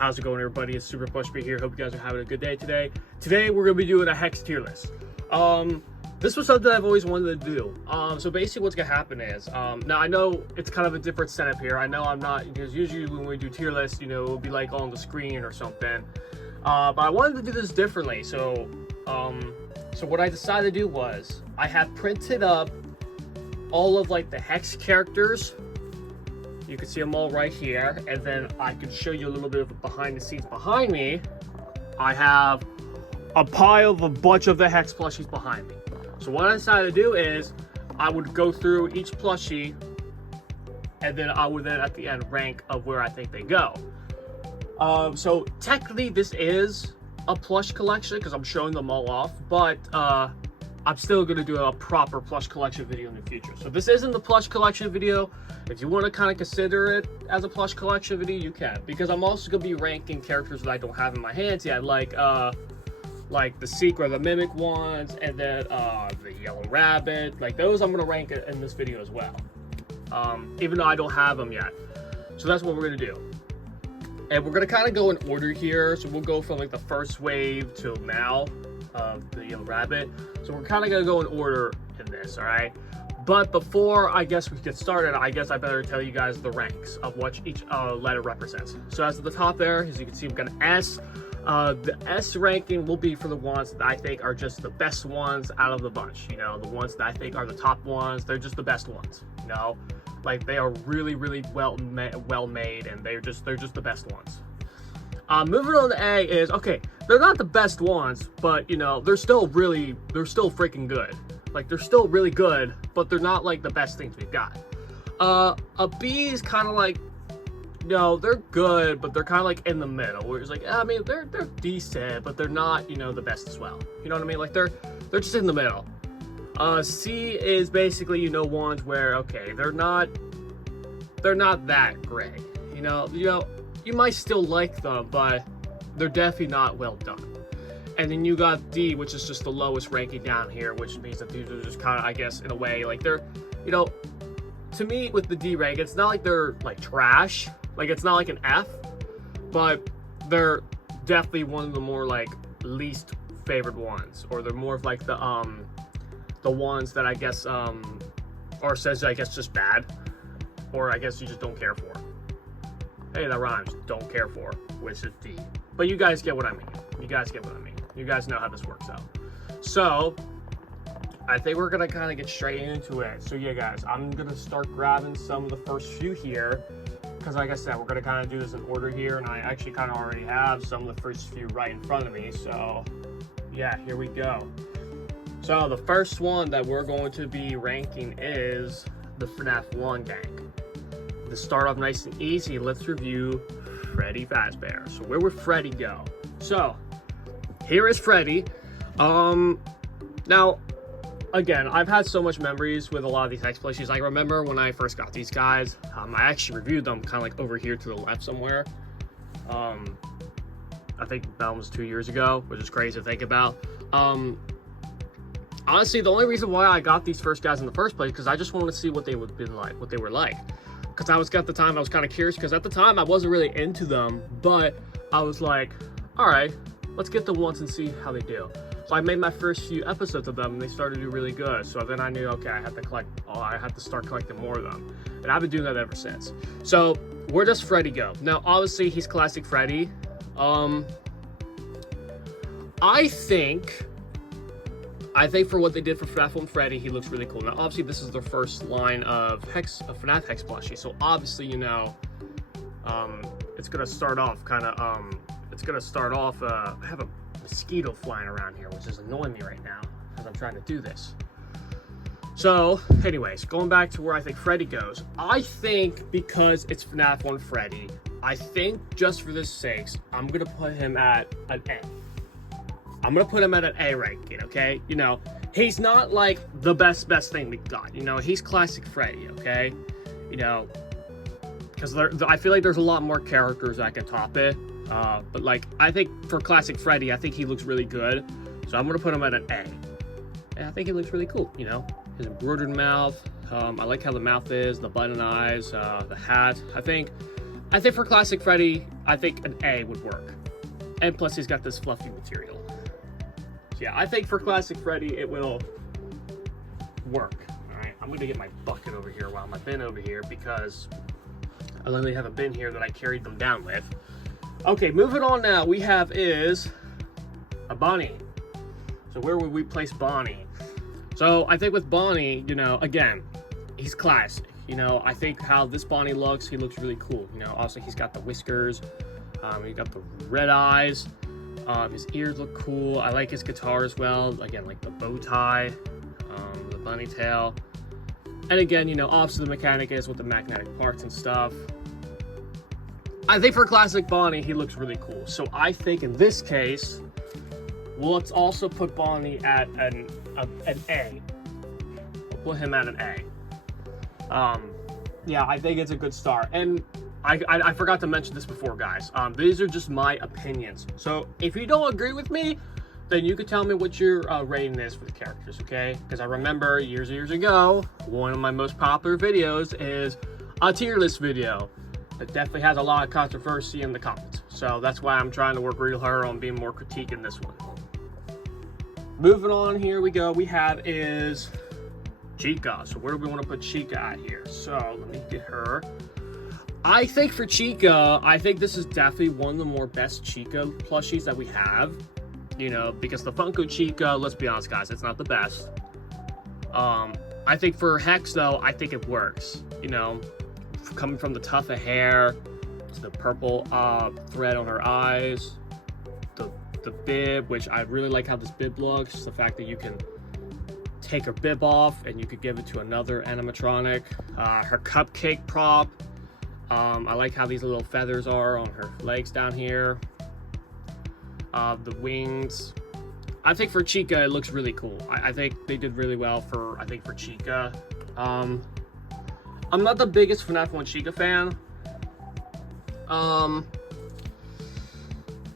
How's it going, everybody? It's Super Fredbear here. Hope you guys are having a good day today. Today we're gonna be doing a Hex tier list. This was something I've always wanted to do. So basically what's gonna happen is, now I know it's kind of a different setup here. I know I'm not, because usually when we do tier lists, you know, it'll be like on the screen or something. But I wanted to do this differently. So what I decided to do was, I have printed up all of like the Hex characters. You can see them all right here, and then I can show you a little bit of behind the scenes. Behind me, I have a pile of a bunch of the Hex plushies behind me. So what I decided to do is, I would go through each plushie, and then I would then at the end rank of where I think they go. So technically this is a plush collection because I'm showing them all off, but I'm still gonna do a proper plush collection video in the future. So this isn't the plush collection video. If you want to kind of consider it as a plush collection video, you can, because I'm also gonna be ranking characters that I don't have in my hands yet, like the Secret, the Mimic ones, and then the Yellow Rabbit. Like those, I'm gonna rank it in this video as well, even though I don't have them yet. So that's what we're gonna do, and we're gonna kind of go in order here. So we'll go from like the first wave till now of the Yellow Rabbit. So we're kind of gonna go in order in this, all right? But before I guess we get started, I guess I better tell you guys the ranks of what each letter represents. So as at the top there, as you can see, we've got an S. The S ranking will be for the ones that I think are just the best ones out of the bunch. You know, the ones that I think are the top ones. They're just the best ones. You know, like they are really, really well made, and they're just the best ones. Moving on to A is, okay, they're not the best ones, but you know, they're still freaking good. Like they're still really good, but they're not like the best things we've got. A B is kind of like, no, they're good, but they're kind of like in the middle, where it's like, I mean, they're decent, but they're not, you know, the best as well. You know what I mean? Like they're just in the middle. C is basically, you know, ones where, okay, they're not that great. You know, you might still like them, but they're definitely not well done. And then you got D, which is just the lowest ranking down here, which means that these are just kind of, I guess, in a way, like they're, you know, to me with the D rank, it's not like they're like trash. Like it's not like an F, but they're definitely one of the more like least favorite ones, or they're more of like the ones that I guess or says, I guess, just bad, or I guess you just don't care for. Hey, that rhymes. Don't care for, which is D. But you guys get what I mean. You guys get what I mean. You guys know how this works out. So I think we're gonna kind of get straight into it. So yeah, guys, I'm gonna start grabbing some of the first few here, because like I said, we're gonna kind of do this in order here, and I actually kind of already have some of the first few right in front of me. So yeah, here we go. So the first one that we're going to be ranking is the FNaF 1 gang. To start off nice and easy, let's review Freddy Fazbear. So where would Freddy go? So here is Freddy. Now, again, I've had so much memories with a lot of these Hex plushies. I remember when I first got these guys, I actually reviewed them kind of like over here to the left somewhere. I think that was 2 years ago, which is crazy to think about. Honestly, the only reason why I got these first guys in the first place, because I just wanted to see what they would be like, what they were like. Because I was kind of curious, because at the time I wasn't really into them, but I was like, all right, let's get them once and see how they do. So I made my first few episodes of them, and they started to do really good. So then I knew, okay, I have to start collecting more of them, and I've been doing that ever since. So where does Freddy go? Now, obviously, he's classic Freddy. I think for what they did for FNaF 1 Freddy, he looks really cool. Now, obviously, this is their first line of FNaF Hex Plushie, so obviously, you know, it's gonna start off kind of, I have a mosquito flying around here, which is annoying me right now, as I'm trying to do this. So, anyways, going back to where I think Freddy goes, I think because it's FNaF 1 Freddy, I think just for this sakes, I'm gonna put him at an A. I'm gonna put him at an A ranking, okay? You know, he's not like the best thing we got. You know, he's classic Freddy, okay? You know, because I feel like there's a lot more characters that can top it. But like, I think for classic Freddy, I think he looks really good. So I'm gonna put him at an A. And I think he looks really cool, you know? His embroidered mouth. I like how the mouth is, the button eyes, the hat. I think for classic Freddy, I think an A would work. And plus he's got this fluffy material. So yeah, I think for Classic Freddy it will work. Alright, I'm gonna get my bucket over here while my bin over here because I literally have a bin here that I carried them down with. Okay, moving on now, we have is a Bonnie. So where would we place Bonnie? So I think with Bonnie, you know, again, he's classic. You know, I think how this Bonnie looks, he looks really cool. You know, also he's got the whiskers, he's got the red eyes, his ears look cool. I like his guitar as well. Again, like the bow tie, the bunny tail. And again, you know, obviously the mechanic is with the magnetic parts and stuff. I think for classic Bonnie, he looks really cool. So I think in this case, well, let's also put Bonnie at an A. We'll put him at an A. Yeah, I think it's a good start. And I forgot to mention this before, guys. These are just my opinions. So if you don't agree with me, then you could tell me what your rating is for the characters, okay? Because I remember years and years ago, one of my most popular videos is a tier list video. It definitely has a lot of controversy in the comments. So that's why I'm trying to work real hard on being more critique in this one. Moving on, here we go. We have is Chica. So where do we want to put Chica at here? So let me get her. I think for Chica, I think this is definitely one of the more best Chica plushies that we have. You know, because the Funko Chica, let's be honest, guys, it's not the best. I think for Hex, though, I think it works. You know, coming from the tuft of hair to the purple thread on her eyes, the bib, which I really like how this bib looks. The fact that you can take her bib off and you could give it to another animatronic. Her cupcake prop. I like how these little feathers are on her legs down here. The wings. I think for Chica, it looks really cool. I think they did really well for Chica. I'm not the biggest FNaF 1 Chica fan.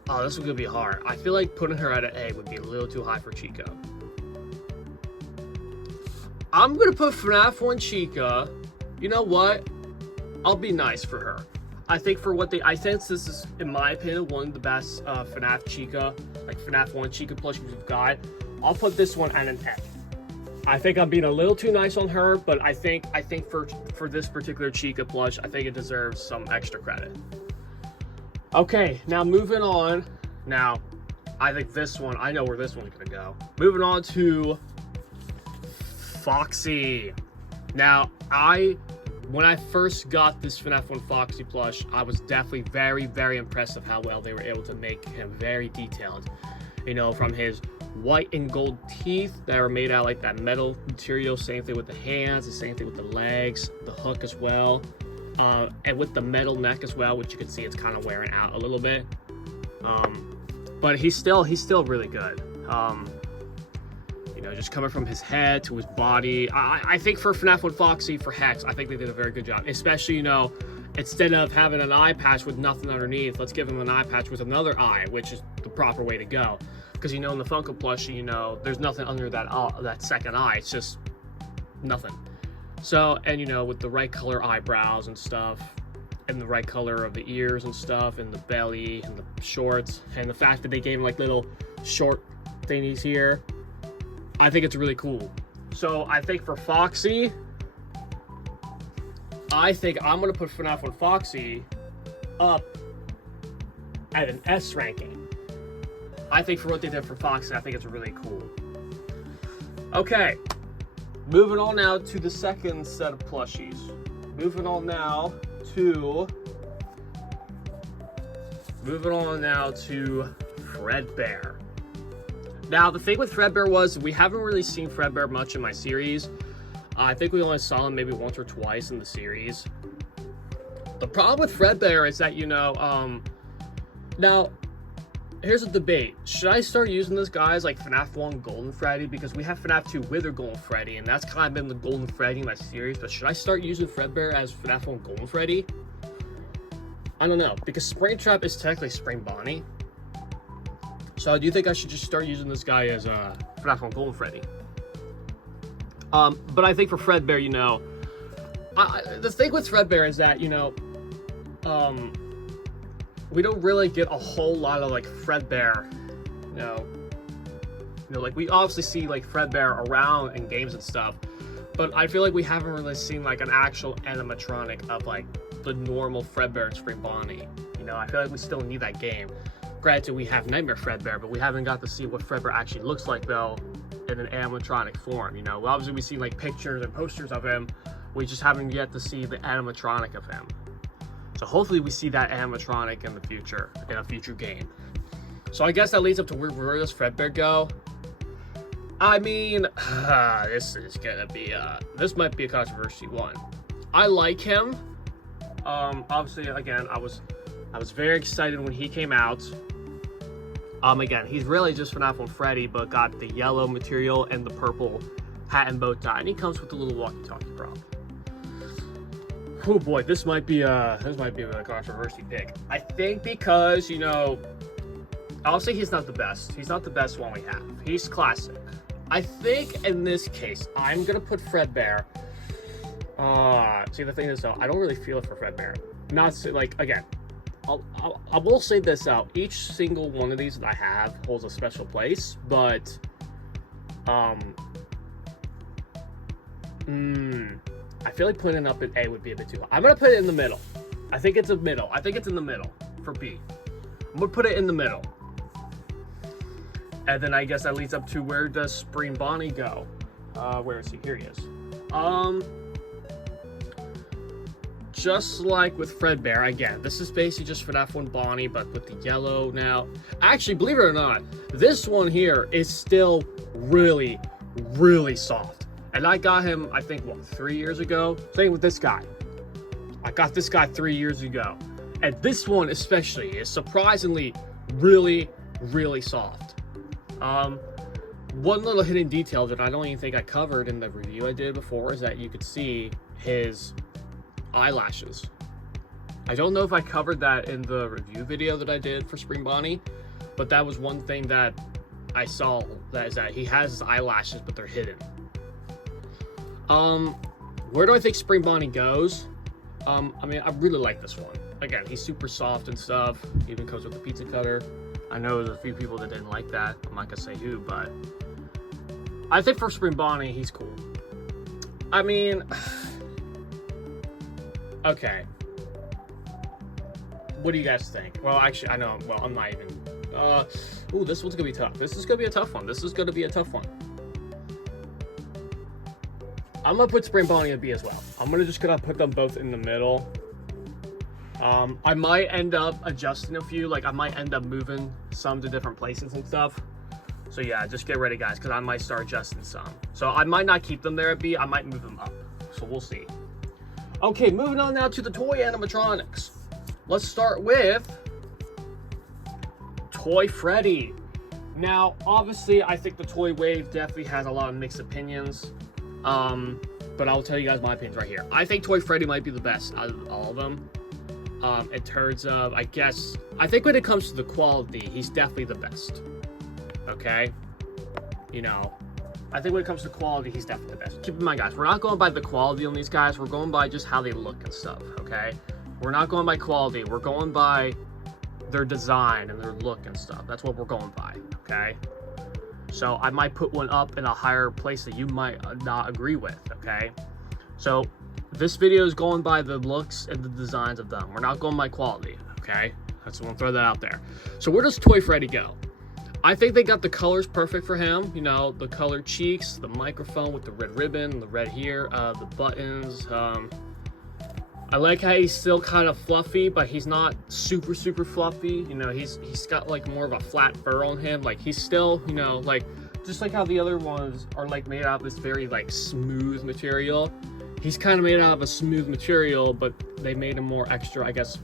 Oh, this is gonna be hard. I feel like putting her at an A would be a little too high for Chica. I'm gonna put FNaF 1 Chica. You know what? I'll be nice for her. I think for what I think this is, in my opinion, one of the best FNaF Chica, like FNaF 1 Chica plushies we've got. I'll put this one at an A. I think I'm being a little too nice on her, but I think for this particular Chica plush, I think it deserves some extra credit. Okay, now moving on. Now, I think this one, I know where this one's gonna go. Moving on to Foxy. Now, when I first got this FNaF 1 Foxy plush, I was definitely very, very impressed of how well they were able to make him very detailed. You know, from his white and gold teeth that are made out like that metal material, same thing with the hands, the same thing with the legs, the hook as well. And with the metal neck as well, which you can see it's kind of wearing out a little bit. But he's still really good. You know, just coming from his head to his body. I think for FNaF 1 Foxy, for Hex, I think they did a very good job. Especially, you know, instead of having an eye patch with nothing underneath, let's give him an eye patch with another eye, which is the proper way to go. Because, you know, in the Funko plushie, you know, there's nothing under that second eye. It's just nothing. So, and you know, with the right color eyebrows and stuff, and the right color of the ears and stuff, and the belly, and the shorts, and the fact that they gave him like little short thingies here, I think it's really cool. So I think for Foxy, I think I'm gonna put FNaF 1 Foxy up at an S ranking. I think for what they did for Foxy, I think it's really cool. Okay. Moving on now to the second set of plushies. Moving on now to Fredbear. Now, the thing with Fredbear was we haven't really seen Fredbear much in my series. I think we only saw him maybe once or twice in the series. The problem with Fredbear is that, you know, now, here's a debate. Should I start using this guy as like FNaF 1 Golden Freddy? Because we have FNaF 2 Wither Golden Freddy, and that's kind of been the Golden Freddy in my series. But should I start using Fredbear as FNaF 1 Golden Freddy? I don't know, because Springtrap is technically Spring Bonnie. So do you think I should just start using this guy as FNaF 1 Golden Freddy? But I think for Fredbear, you know, the thing with Fredbear is that, you know, we don't really get a whole lot of like Fredbear, like we obviously see like Fredbear around in games and stuff, but I feel like we haven't really seen like an actual animatronic of like the normal Fredbear and Spring Bonnie. I feel like we still need that game. Granted, we have Nightmare Fredbear, but we haven't got to see what Fredbear actually looks like though in an animatronic form. Well, obviously we've seen like pictures and posters of him. We just haven't yet to see the animatronic of him. So hopefully we see that animatronic in the future, in a future game. So I guess that leads up to where does Fredbear go? I mean, this is gonna be this might be a controversy one. I like him. Obviously, again, I was very excited when he came out. Again, he's really just FNaF Freddy, but got the yellow material and the purple hat and bow tie, and he comes with the little walkie-talkie prop. Oh boy, this might be a controversy pick. I think because I'll say he's not the best. He's not the best one we have. He's classic. I think in this case, I'm gonna put Fredbear. See, the thing is though, I don't really feel it for Fredbear. Not like again. I will say this out. Each single one of these that I have holds a special place, but I feel like putting it up in A would be a bit too high. I'm gonna put it in the middle. I think it's a middle. I think it's in the middle for B. I'm gonna put it in the middle. And then I guess that leads up to where does Spring Bonnie go? Where is he? Here he is. Just like with Fredbear, again, this is basically just FNaF Bonnie, but with the yellow now. Actually, believe it or not, this one here is still really, really soft. And I got him, I think, what, 3 years ago? Same with this guy. I got this guy 3 years ago. And this one especially is surprisingly really, really soft. One little hidden detail that I don't even think I covered in the review I did before is that you could see his eyelashes. I don't know if I covered that in the review video that I did for Spring Bonnie, but that was one thing that I saw, that is that he has his eyelashes, but they're hidden. Where do I think Spring Bonnie goes? I mean, I really like this one. Again, he's super soft and stuff. Even comes with the pizza cutter. I know there's a few people that didn't like that. I'm not gonna say who, but I think for Spring Bonnie, he's cool. I mean, okay. What do you guys think? Well, actually, I know. Well, I'm not even. Ooh, this one's gonna be tough. This is gonna be a tough one. This is gonna be a tough one. I'm gonna put Spring Bonnie in B as well. I'm gonna put them both in the middle. I might end up adjusting a few. Like I might end up moving some to different places and stuff. So yeah, just get ready, guys, because I might start adjusting some. So I might not keep them there at B. I might move them up. So we'll see. Okay, moving on now to the toy animatronics. Let's start with Toy Freddy. Now, obviously, I think the toy wave definitely has a lot of mixed opinions. But I'll tell you guys my opinions right here. I think Toy Freddy might be the best out of all of them. In terms of, I think when it comes to the quality, he's definitely the best. Okay? I think when it comes to quality, he's definitely the best. Keep in mind, guys, we're not going by the quality on these guys. We're going by just how they look and stuff, okay? We're not going by quality. We're going by their design and their look and stuff. That's what we're going by, okay? So I might put one up in a higher place that you might not agree with, okay? So this video is going by the looks and the designs of them. We're not going by quality, okay? I just want to throw that out there. So where does Toy Freddy go? I think they got the colors perfect for him. The colored cheeks, the microphone with the red ribbon, the red here, the buttons. I like how he's still kind of fluffy, but he's not super, super fluffy. He's got like more of a flat fur on him. Like he's still, like just like how the other ones are like made out of this very like smooth material. He's kind of made out of a smooth material, but they made him more extra, I guess,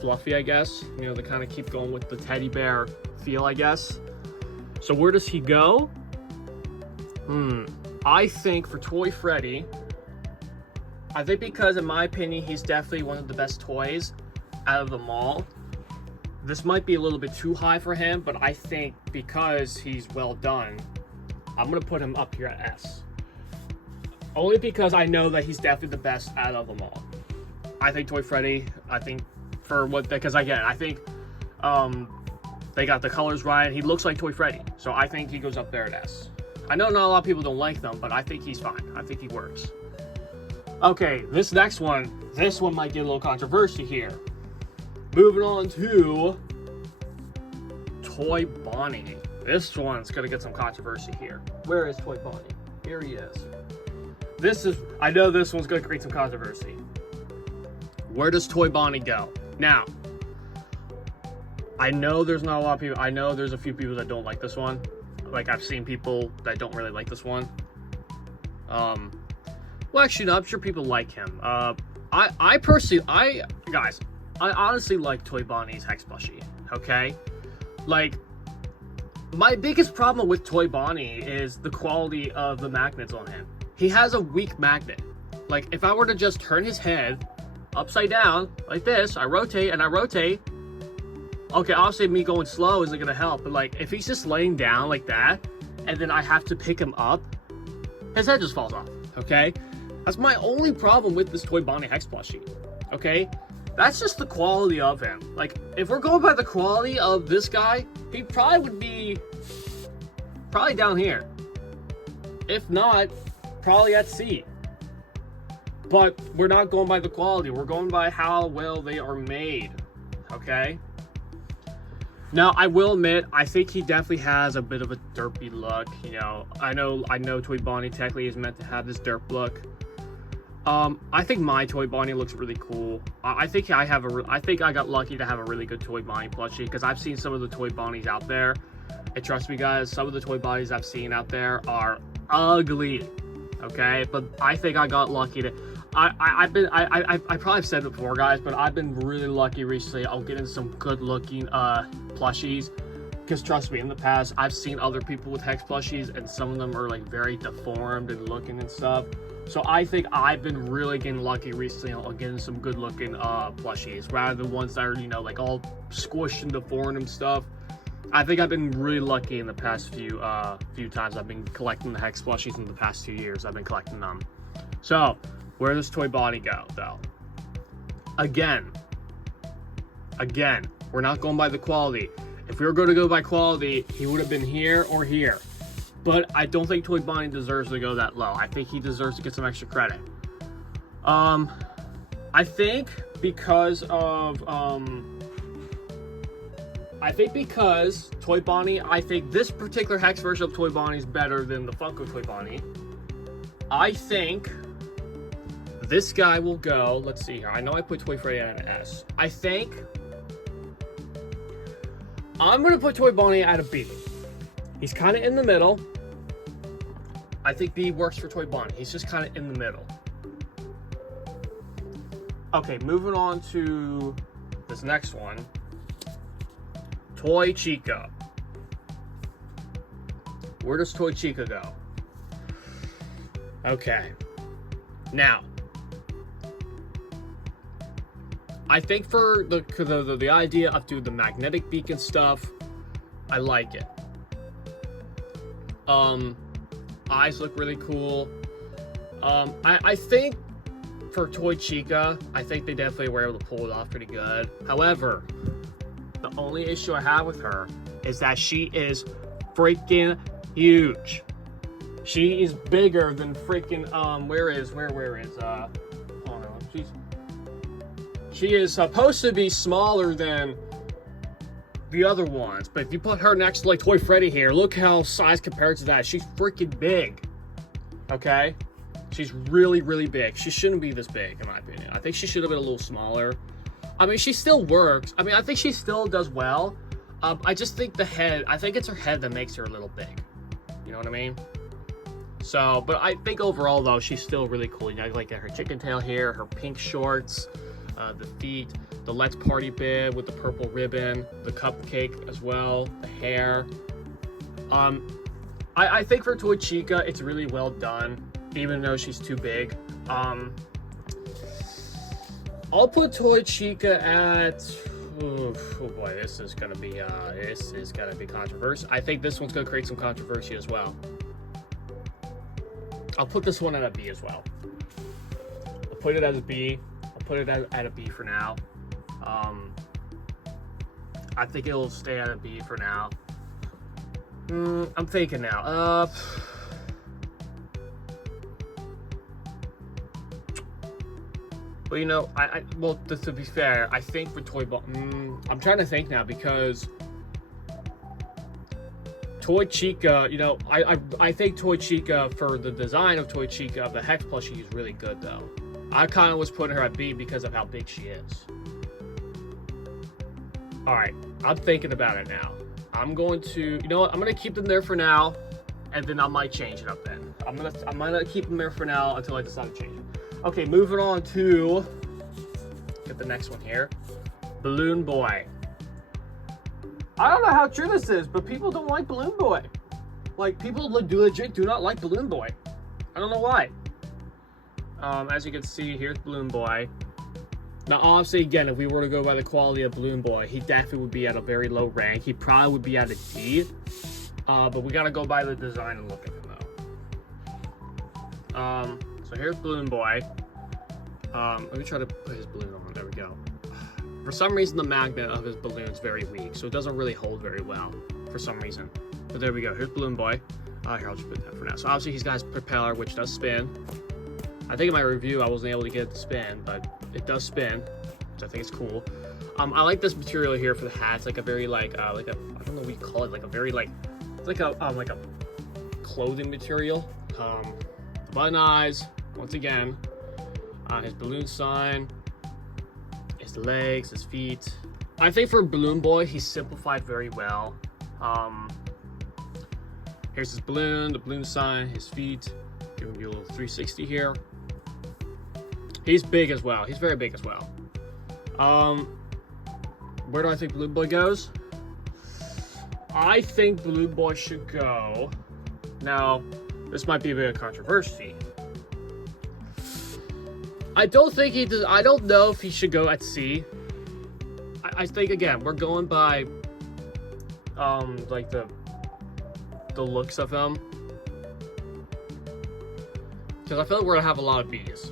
fluffy, I guess. They kind of keep going with the teddy bear feel, I guess. So where does he go? I think for Toy Freddy, I think because in my opinion, he's definitely one of the best toys out of them all. This might be a little bit too high for him, but I think because he's well done, I'm gonna put him up here at S. Only because I know that he's definitely the best out of them all. I think Toy Freddy, because again, I think They got the colors right. He looks like Toy Freddy, so I think he goes up there at S. I know not a lot of people don't like them, but I think he's fine. I think he works. Okay, this next one, this one might get a little controversy here. Moving on to Toy Bonnie. This one's gonna get some controversy here. Where is Toy Bonnie? Here he is. I know this one's gonna create some controversy. Where does Toy Bonnie go? Now, I know there's not a lot of people, I know there's a few people that don't like this one. Like, I've seen people that don't really like this one. Well, actually, no, I'm sure people like him. I personally, guys, I honestly like Toy Bonnie's Hex Plushie, okay? Like, my biggest problem with Toy Bonnie is the quality of the magnets on him. He has a weak magnet. Like, if I were to just turn his head upside down, like this, I rotate and I rotate, okay, obviously me going slow isn't gonna help, but like, if he's just laying down like that, and then I have to pick him up, his head just falls off, okay? That's my only problem with this Toy Bonnie Hex Plushie, okay? That's just the quality of him. Like, if we're going by the quality of this guy, he probably would be down here. If not, probably at C. But we're not going by the quality. We're going by how well they are made, okay? Now, I will admit, I think he definitely has a bit of a derpy look. You know, I know Toy Bonnie technically is meant to have this derp look. I think my Toy Bonnie looks really cool. I think I got lucky to have a really good Toy Bonnie plushie, because I've seen some of the Toy Bonnies out there, and trust me guys, some of the Toy Bonnies I've seen out there are ugly, okay? But I think I got lucky to, I probably have said it before guys, but I've been really lucky recently. I'll get in some good looking plushies, because trust me, in the past I've seen other people with Hex plushies and some of them are like very deformed and looking and stuff. So I think I've been really getting lucky recently on getting some good looking plushies, rather than ones that are, you know, like all squished and deformed and stuff. I think I've been really lucky in the past few times I've been collecting the Hex plushies. In the past 2 years I've been collecting them. So where does Toy Bonnie go though? Again, we're not going by the quality. If we were going to go by quality, he would have been here or here. But I don't think Toy Bonnie deserves to go that low. I think he deserves to get some extra credit. I think because Toy Bonnie, I think this particular Hex version of Toy Bonnie is better than the Funko Toy Bonnie. I think this guy will go, let's see here. I know I put Toy Freddy at an S. I think I'm going to put Toy Bonnie at a B. He's kind of in the middle. I think B works for Toy Bonnie. He's just kind of in the middle. Okay, moving on to this next one. Toy Chica. Where does Toy Chica go? Okay. Now, I think for the idea of doing the magnetic beacon stuff, I like it. Eyes look really cool. I think for Toy Chica, I think they definitely were able to pull it off pretty good. However, the only issue I have with her is that she is freaking huge. She is bigger than freaking where is hold on, she is supposed to be smaller than the other ones, but if you put her next to like Toy Freddy here, look how size compared to that. She's freaking big. Okay, she's really big. She shouldn't be this big in my opinion. I think she should have been a little smaller. I mean, she still works. I mean, I think she still does well. I just think the head, I think it's her head that makes her a little big. You know what I mean? So, but I think overall though, she's still really cool. You know, like her chicken tail here, her pink shorts, the feet, the Let's Party bib with the purple ribbon, the cupcake as well, the hair. I think for Toy Chica, it's really well done, even though she's too big. I'll put Toy Chica at, oh boy, this is gonna be controversial. I think this one's gonna create some controversy as well. I'll put this one at a B as well. I'll put it as a B. I'll put it at a B for now. I think it'll stay at a B for now. I'm thinking now. Well, you know, well, to be fair, I think for Toy Ball, I'm trying to think now because Toy Chica, you know, I think Toy Chica, for the design of Toy Chica, of the Hex plushie, is really good though. I kind of was putting her at B because of how big she is. All right, I'm thinking about it now. I'm going to, you know what? I'm gonna keep them there for now, and then I might change it up then. I'm gonna keep them there for now until I decide to change it. Okay, moving on to get the next one here. Balloon Boy. I don't know how true this is, but people don't like Balloon Boy. Like, people legit do not like Balloon Boy. I don't know why. As you can see, here's Balloon Boy. Now, obviously, again, if we were to go by the quality of Balloon Boy, he definitely would be at a very low rank. He probably would be at a D. But we gotta go by the design and look at him, though. So here's Balloon Boy. Let me try to put his balloon on. There we go. For some reason, the magnet of his balloon is very weak, so it doesn't really hold very well for some reason. But there we go. Here's Balloon Boy. Here, I'll just put that for now. So obviously, he's got his propeller, which does spin. I think in my review, I wasn't able to get it to spin, but it does spin, which I think is cool. I like this material here for the hat. It's like a very I don't know what you call it, like a very it's like a clothing material. The button eyes, once again. His balloon sign, his legs, his feet. I think for Balloon Boy, he's simplified very well. Here's his balloon, the balloon sign, his feet. Giving you a little 360 here. He's big as well. He's very big as well. Where do I think Balloon Boy goes? I think Balloon Boy should go. Now, this might be a bit of controversy. I don't think he does. I don't know if he should go at C. I think, again, we're going by like the looks of him, because I feel like we're gonna have a lot of B's.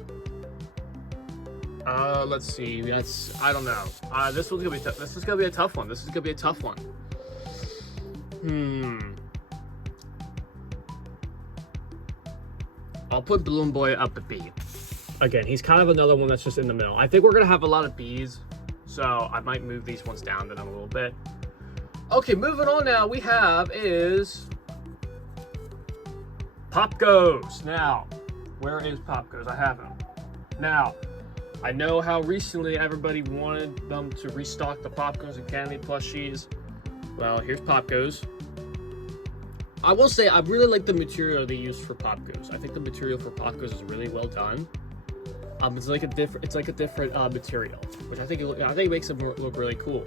Let's see. I don't know. This one's gonna be this is gonna be a tough one. This is gonna be a tough one. I'll put Balloon Boy up at B. Again, he's kind of another one that's just in the middle. I think we're gonna have a lot of B's, so I might move these ones down to them a little bit. Okay, moving on now, we have is Pop Goes. Now, where is Pop Goes? I have him. Now, I know how recently everybody wanted them to restock the Pop Goes and Candy plushies. Well, here's Pop Goes. I will say I really like the material they used for Pop Goes. I think the material for Pop Goes is really well done. It's like a different material, which I think makes it look really cool.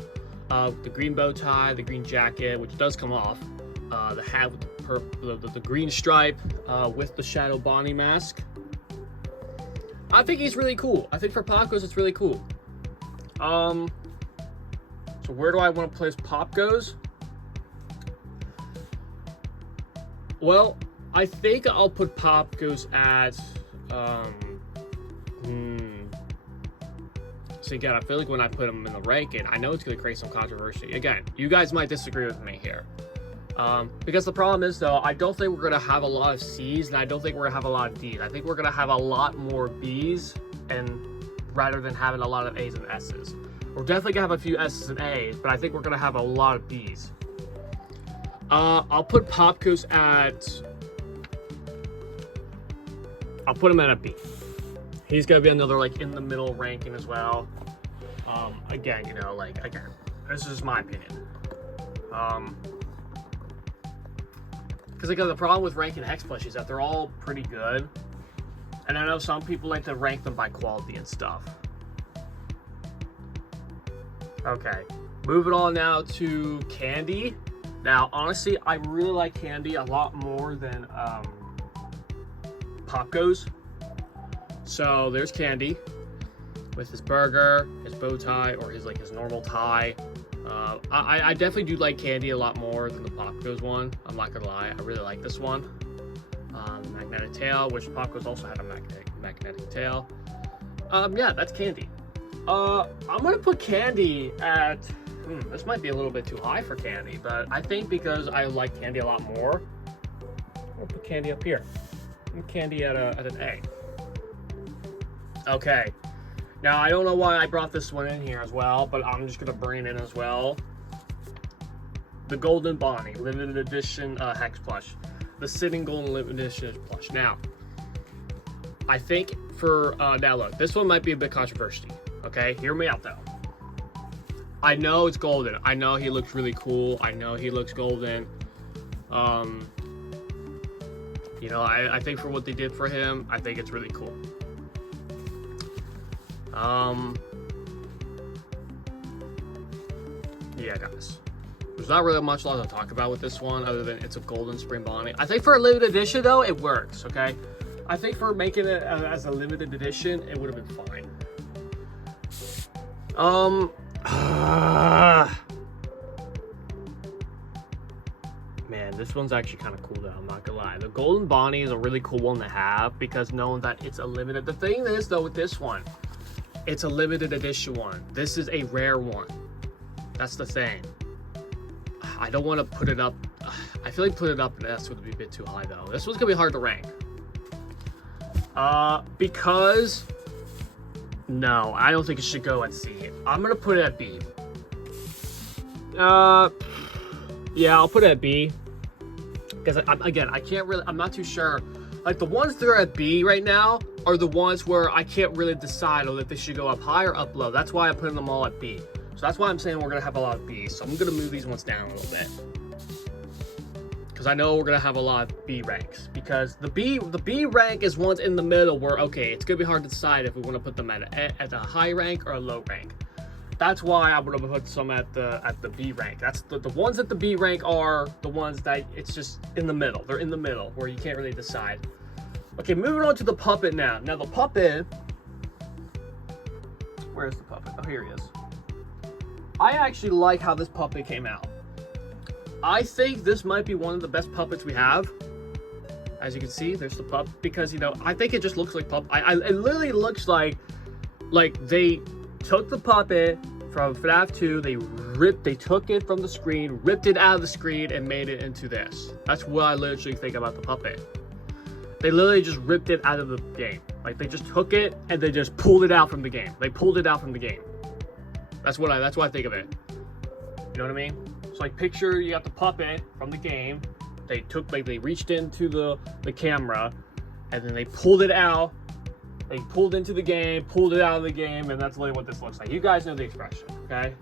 The green bow tie, the green jacket, which does come off, the hat with the green stripe with the Shadow Bonnie mask. I think he's really cool. I think for Pop Goes, it's really cool. So where do I want to place Pop Goes? Well, I think I'll put Pop Goes at So again, I feel like when I put him in the ranking, I know it's going to create some controversy. Again, you guys might disagree with me here. Because the problem is, though, I don't think we're going to have a lot of C's, and I don't think we're going to have a lot of D's. I think we're going to have a lot more B's, and rather than having a lot of A's and S's. We're definitely going to have a few S's and A's, but I think we're going to have a lot of B's. I'll put Pop Goes at... I'll put him at a B. He's going to be another, like, in-the-middle ranking as well. Again, you know, like, again, this is my opinion. Because, again, the problem with ranking Hex Plushies is that they're all pretty good. And I know some people like to rank them by quality and stuff. Okay, moving on now to Candy. Now, honestly, I really like Candy a lot more than Pop Goes. So there's Candy with his burger, his bow tie, or his normal tie. I definitely do like Candy a lot more than the Pop Goes one. I'm not gonna lie, I really like this one. Magnetic tail, which Pop Goes also had a magnetic tail. Yeah, that's Candy. I'm gonna put Candy at This might be a little bit too high for Candy, but I think because I like Candy a lot more, we'll put Candy up here. And Candy at an A. Okay. Now, I don't know why I brought this one in here as well, but I'm just going to bring it in as well. The Golden Bonnie, limited edition Hex Plush. The Sitting Golden limited edition plush. Now, I think for, now look, this one might be a bit controversial. Okay, hear me out though. I know it's golden. I know he looks really cool. I know he looks golden. You know, I think for what they did for him, I think it's really cool. Yeah, guys. There's not really much to talk about with this one other than it's a golden spring Bonnie. I think for a limited edition though, it works, okay? I think for making it as a limited edition, it would have been fine. Man, this one's actually kind of cool though, I'm not gonna lie. The Golden Bonnie is a really cool one to have because knowing that it's a limited. The thing is though with this one, it's a limited edition one. This is a rare one. That's the thing. I don't want to put it up. I feel like putting it up in S would be a bit too high though. This one's gonna be hard to rank. Because no, I don't think it should go at C. I'm gonna put it at B. Yeah, I'll put it at B. Because again, I can't really. I'm not too sure. Like the ones that are at B right now are the ones where I can't really decide if they should go up high or up low. That's why I'm putting them all at B. So that's why I'm saying we're gonna have a lot of B's. So I'm gonna move these ones down a little bit. Because I know we're gonna have a lot of B ranks. Because the B rank is ones in the middle where okay, it's gonna be hard to decide if we want to put them at a high rank or a low rank. That's why I'm gonna put some at the B rank. That's the ones at the B rank are the ones that it's just in the middle. They're in the middle where you can't really decide. Okay, moving on to the puppet now. Now the puppet. Where's the puppet? Oh, here he is. I actually like how this puppet came out. I think this might be one of the best puppets we have. As you can see, there's the pup. Because, you know, I think it just looks like puppet. It literally looks like they took the puppet from FNaF 2, they took it from the screen, ripped it out of the screen, and made it into this. That's what I literally think about the puppet. They literally just ripped it out of the game. Like, they just took it, and they just pulled it out from the game. They pulled it out from the game. That's what I think of it. You know what I mean? So like picture you got the puppet from the game. They took they reached into the camera and then they pulled it out. They pulled into the game, pulled it out of the game, and that's literally what this looks like. You guys know the expression, okay?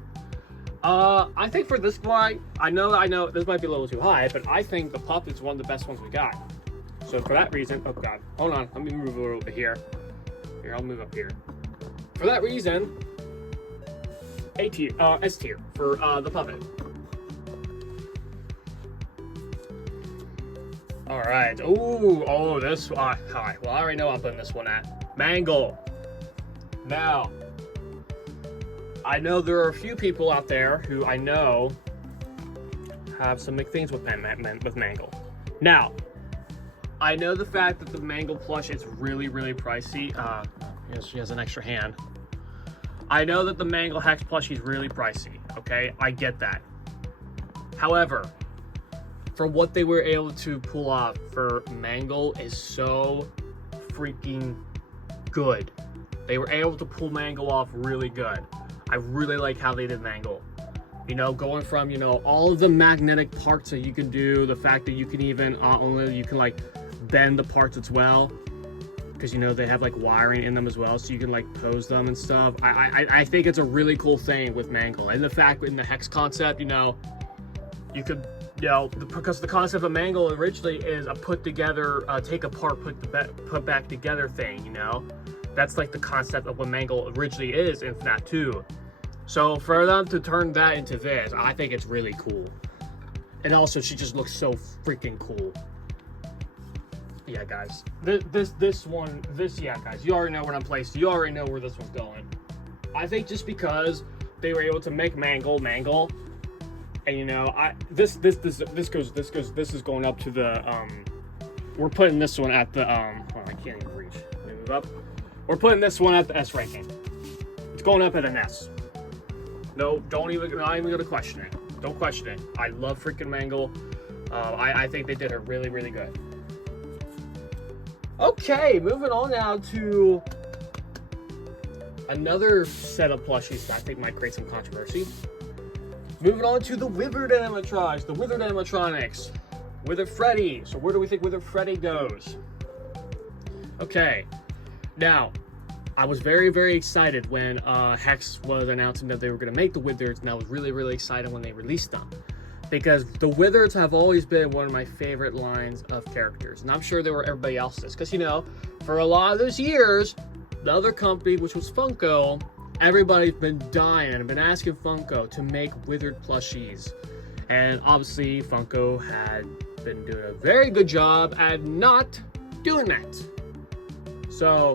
I think for this one, I know this might be a little too high, but I think the puppet's one of the best ones we got. So for that reason, oh god, hold on, let me move a little bit here. Here, I'll move up here. For that reason, A tier, S tier for the puppet. All right. Oh, this. All right. Well, I already know I'm putting this one at Mangle. Now, I know there are a few people out there who I know have some mixed things with Mangle. Now, I know the fact that the Mangle plush is really, really pricey. Yes, she has an extra hand. I know that the Mangle Hex plushie is really pricey, okay? I get that. However, for what they were able to pull off for Mangle is so freaking good. They were able to pull Mangle off really good. I really like how they did Mangle. You know, going from, you know, all of the magnetic parts that you can do, the fact that you can even, you can like bend the parts as well. Because, you know, they have like wiring in them as well, so you can like pose them and stuff. I think it's a really cool thing with Mangle. And the fact in the Hex concept, you know, you could, you know, because the concept of Mangle originally is a put together, take apart, put back together thing, you know? That's like the concept of what Mangle originally is in FNaF 2. So for them to turn that into this, I think it's really cool. And also, she just looks so freaking cool. Yeah, guys. Yeah, guys. You already know where I'm placed. You already know where this one's going. I think just because they were able to make Mangle, and you know, this is going up to the we're putting this one at the well, I can't even reach. Let me move up. We're putting this one at the S ranking. It's going up at an S. No, not even gonna question it. Don't question it. I love freaking Mangle. I think they did her really, really good. Okay, moving on now to another set of plushies that I think might create some controversy. Moving on to the Withered animatronics. The Withered animatronics. Withered Freddy. So where do we think Withered Freddy goes? Okay, now I was very, very excited when Hex was announcing that they were going to make the Withereds, and I was really, really excited when they released them. Because the Withereds have always been one of my favorite lines of characters. And I'm sure they were everybody else's. Because, you know, for a lot of those years, the other company, which was Funko, everybody's been dying and been asking Funko to make Withered plushies. And obviously, Funko had been doing a very good job at not doing that. So,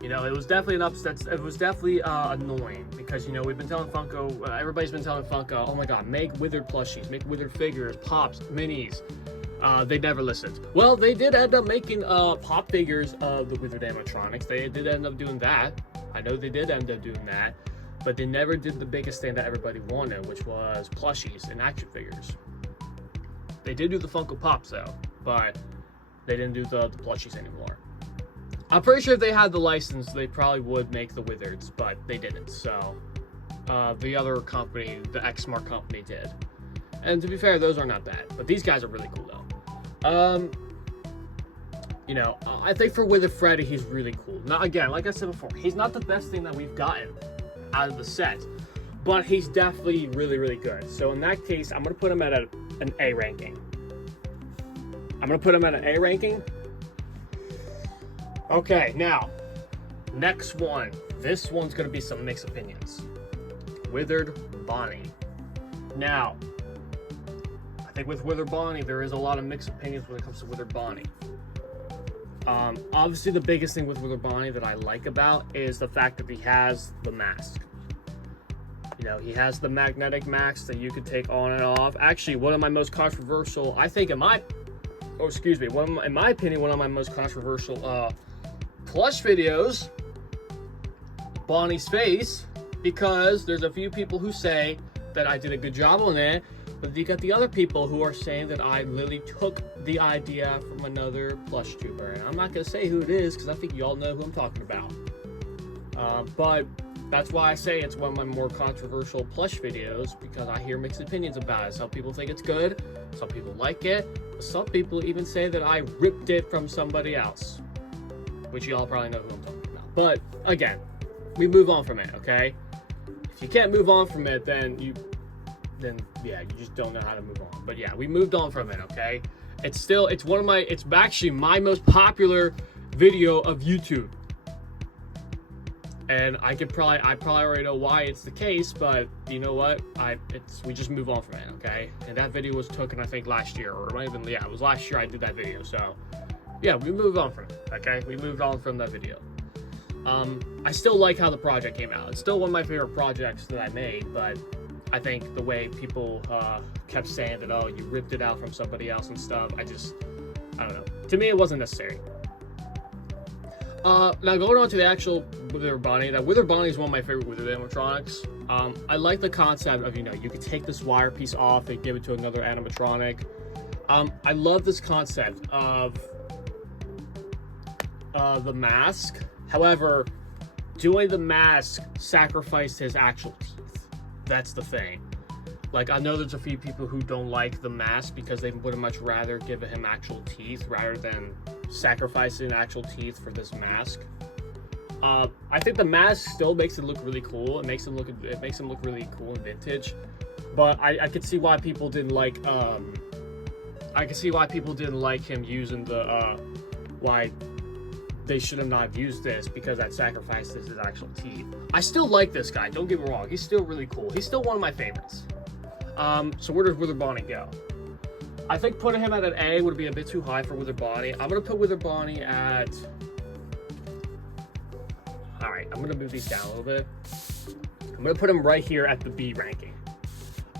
you know, it was definitely an upset. It was definitely annoying because, you know, we've been telling Funko, everybody's been telling Funko, oh my god, make Withered plushies, make Withered figures, pops, minis. They never listened. Well, they did end up making pop figures of the Withered animatronics. They did end up doing that. I know they did end up doing that, but they never did the biggest thing that everybody wanted, which was plushies and action figures. They did do the Funko Pops though, but they didn't do the plushies anymore. I'm pretty sure if they had the license, they probably would make the Withereds, but they didn't. So the other company, the X-Smart company, did. And to be fair, those are not bad. But these guys are really cool, though. You know, I think for Withered Freddy, he's really cool. Now, again, like I said before, he's not the best thing that we've gotten out of the set. But he's definitely really, really good. So in that case, I'm going to put him at an A ranking. I'm going to put him at an A ranking. Okay, now, next one. This one's going to be some mixed opinions. Withered Bonnie. Now, I think with Withered Bonnie, there is a lot of mixed opinions when it comes to Withered Bonnie. Obviously, the biggest thing with Withered Bonnie that I like about is the fact that he has the mask. You know, he has the magnetic mask that you can take on and off. Actually, one of my most controversial, I think in my opinion, one of my most controversial plush videos, Bonnie's face, because there's a few people who say that I did a good job on it, but you got the other people who are saying that I literally took the idea from another plush tuber, and I'm not gonna say who it is because I think you all know who I'm talking about. But that's why I say it's one of my more controversial plush videos, because I hear mixed opinions about it. Some people think it's good, some people like it, some people even say that I ripped it from somebody else, which you all probably know who I'm talking about. But again, we move on from it, okay? If you can't move on from it, then yeah, you just don't know how to move on. But yeah, we moved on from it, okay? It's actually my most popular video of YouTube. And I probably already know why it's the case, but you know what? We just move on from it, okay? And that video was taken, I think, last year, or even, yeah, it was last year I did that video, so yeah, we moved on from it, okay? We moved on from that video. I still like how the project came out. It's still one of my favorite projects that I made, but I think the way people kept saying that, oh, you ripped it out from somebody else and stuff, I don't know. To me, it wasn't necessary. Now going on to the actual Withered Bonnie. Now, Withered Bonnie is one of my favorite Withered animatronics. I like the concept of, you know, you could take this wire piece off and give it to another animatronic. I love this concept of the mask. However, doing the mask sacrificed his actual teeth. That's the thing. Like, I know there's a few people who don't like the mask because they would much rather give him actual teeth rather than sacrificing actual teeth for this mask. I think the mask still makes it look really cool. It makes him look really cool and vintage. But I could see why people didn't like him using the why they should have not used this, because that sacrifices his actual teeth. I still like this guy, don't get me wrong. He's still really cool. He's still one of my favorites. So where does Withered Bonnie go? I think putting him at an A would be a bit too high for Withered Bonnie. I'm going to put Withered Bonnie at... Alright, I'm going to move these down a little bit. I'm going to put him right here at the B ranking.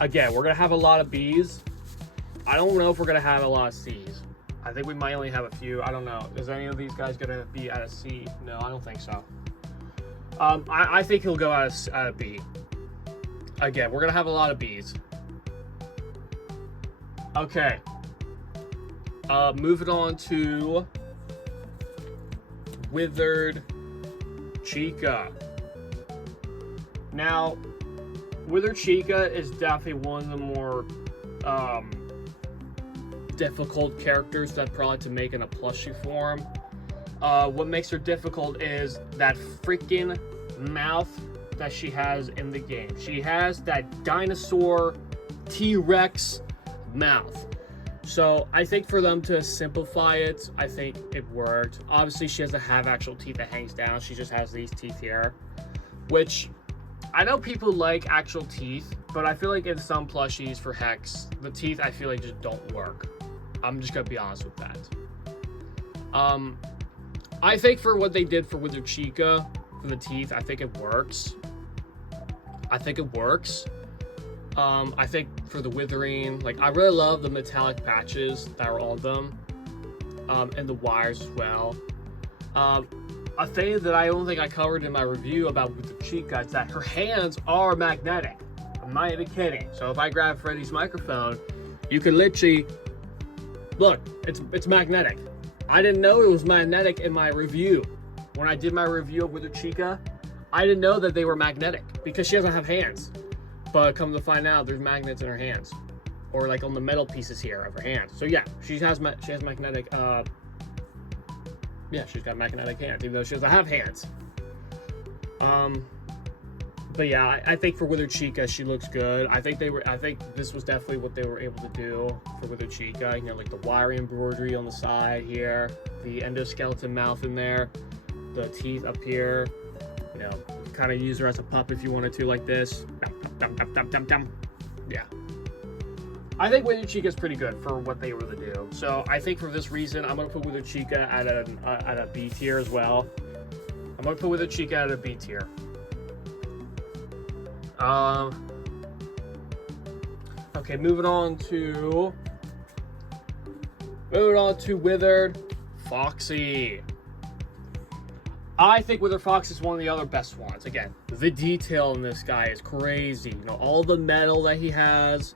Again, we're going to have a lot of Bs. I don't know if we're going to have a lot of Cs. I think we might only have a few. I don't know. Is any of these guys going to be at a C? No, I don't think so. I think he'll go at a B. Again, we're gonna have a lot of B's. Okay. Moving on to Withered Chica. Now, Withered Chica is definitely one of the more difficult characters that probably to make in a plushie form. What makes her difficult is that freaking mouth that she has in the game. She has that dinosaur T-Rex mouth. So I think for them to simplify it, I think it worked. Obviously, she doesn't have actual teeth that hangs down. She just has these teeth here, which I know people like actual teeth, but I feel like in some plushies for Hex, the teeth I feel like just don't work. I'm just gonna be honest with that. I think for what they did for Withered Chica, for the teeth, I think it works. I think for the withering, like, I really love the metallic patches that are on them, and the wires as well. A thing that I don't think I covered in my review about Withered Chica is that her hands are magnetic. I'm not even kidding. So if I grab Freddy's microphone, you can literally look. It's magnetic. I didn't know it was magnetic in my review. When I did my review of Withered Chica, I didn't know that they were magnetic because she doesn't have hands. But come to find out, there's magnets in her hands, or like on the metal pieces here of her hands. So yeah, she has magnetic. Yeah, she's got magnetic hands, even though she doesn't have hands. But yeah, I think for Withered Chica, she looks good. I think this was definitely what they were able to do for Withered Chica. You know, like the wiring embroidery on the side here, the endoskeleton mouth in there, the teeth up here. You know, kind of use her as a pup if you wanted to, like this. Yeah. I think Withered Chica is pretty good for what they were able to do. So I think for this reason, I'm gonna put Withered Chica at a B tier as well. I'm gonna put Withered Chica at a B tier. Okay, moving on to Withered Foxy. I think Withered Foxy is one of the other best ones. Again, the detail in this guy is crazy. You know, all the metal that he has.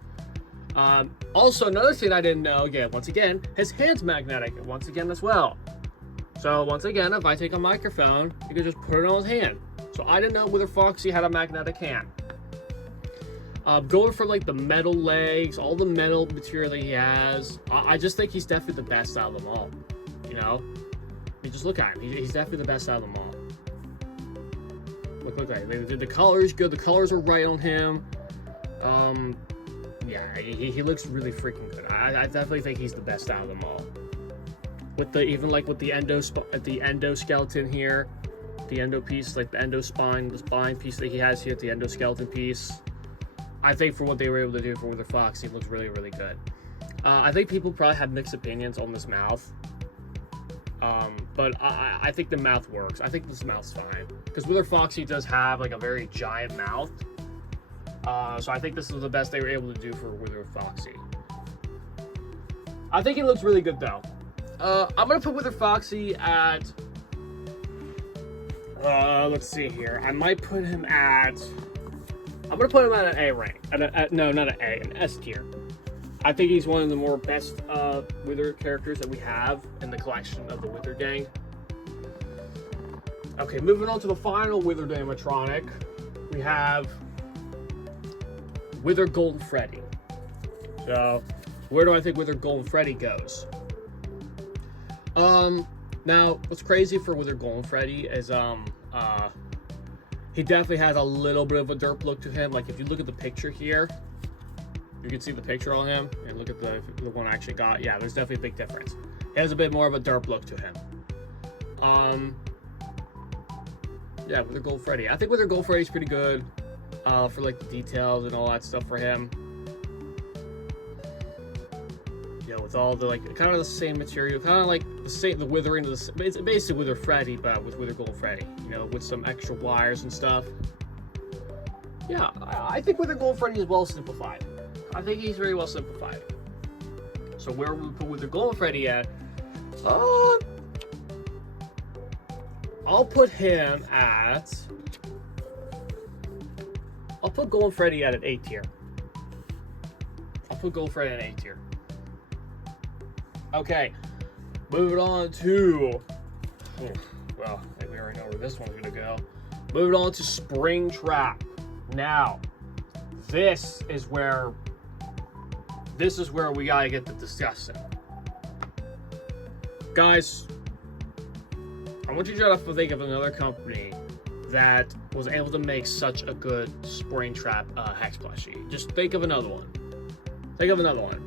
Also, another thing I didn't know, once again, his hand's magnetic, once again as well. So, once again, if I take a microphone, you can just put it on his hand. So, I didn't know Withered Foxy had a magnetic hand. Going for, like, the metal legs, all the metal material that he has, I just think he's definitely the best out of them all. You know? I mean, just look at him. He's definitely the best out of them all. Look at him. The color's good. The colors are right on him. Yeah, he looks really freaking good. I definitely think he's the best out of them all. With the the endoskeleton here, the endo piece, like the endospine, the spine piece that he has here, the endoskeleton piece. I think for what they were able to do for Withered Fox, he looks really, really good. I think people probably have mixed opinions on this mouth. But I think the mouth works. I think this mouth's fine. Because Withered Foxy does have like a very giant mouth. So I think this is the best they were able to do for Withered Foxy. I think he looks really good though. I'm gonna put Withered Foxy at let's see here. I might put him at I'm gonna put him at an A rank. No, not an A, an S tier. I think he's one of the more best Wither characters that we have in the collection of the Wither gang. Okay, moving on to the final Wither animatronic, we have Wither Golden Freddy. So, where do I think Wither Golden Freddy goes? Now, what's crazy for Wither Golden Freddy is, he definitely has a little bit of a derp look to him. Like, if you look at the picture here, you can see the picture on him, and look at the one I actually got. Yeah, there's definitely a big difference. He has a bit more of a derp look to him. Yeah, Wither Golden Freddy. I think Wither Golden Freddy's pretty good for like the details and all that stuff for him. You know, with all the like kind of the same material, kind of like the withering of the. It's basically Wither Freddy, but with Wither Golden Freddy. You know, with some extra wires and stuff. Yeah, I think Wither Golden Freddy is well simplified. I think he's very well simplified. So where we put Wither Golden Freddy at? I'll put him at I'll put Golden Freddy at an A tier. I'll put Golden Freddy at an A tier. Okay, moving on to, well, I think we already know where this one's gonna go. Moving on to Springtrap. Now, this is where we gotta get to discussing. Guys, I want you to try to think of another company that was able to make such a good Springtrap Hex Plushie. Just think of another one. Think of another one.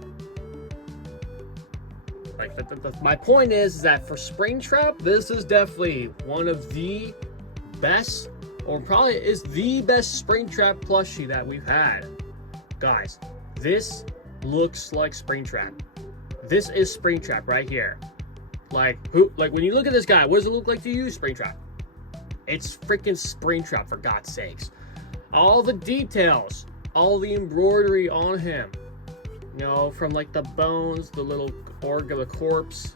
Like, my point is that for Springtrap, this is definitely one of the best, or probably is the best Springtrap plushie that we've had. Guys, this looks like Springtrap. This is Springtrap right here. Like when you look at this guy, what does it look like to you? Springtrap. It's freaking Springtrap, for God's sakes. All the details, all the embroidery on him. You know, from like the bones, the little org of the corpse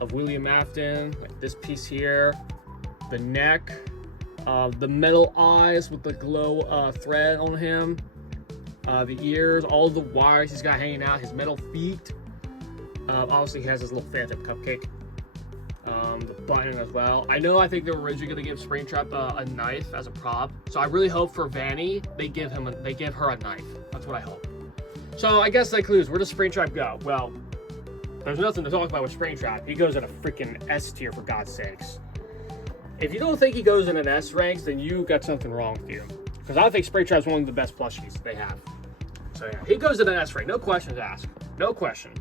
of William Afton, like this piece here, the neck, the metal eyes with the glow thread on him, the ears, all the wires he's got hanging out, his metal feet. Obviously, he has his little phantom cupcake. The button as well. I think they were originally going to give Springtrap a knife as a prop, so I really hope for Vanny they give her a knife. That's what I hope. So I guess that clues. Where does Springtrap go? Well, there's nothing to talk about with Springtrap. He goes in a freaking S tier, for God's sakes. If you don't think he goes in an S ranks, then you got something wrong with you. Because I think Springtrap's one of the best plushies they have. So yeah, he goes in an S rank. No questions asked. No question.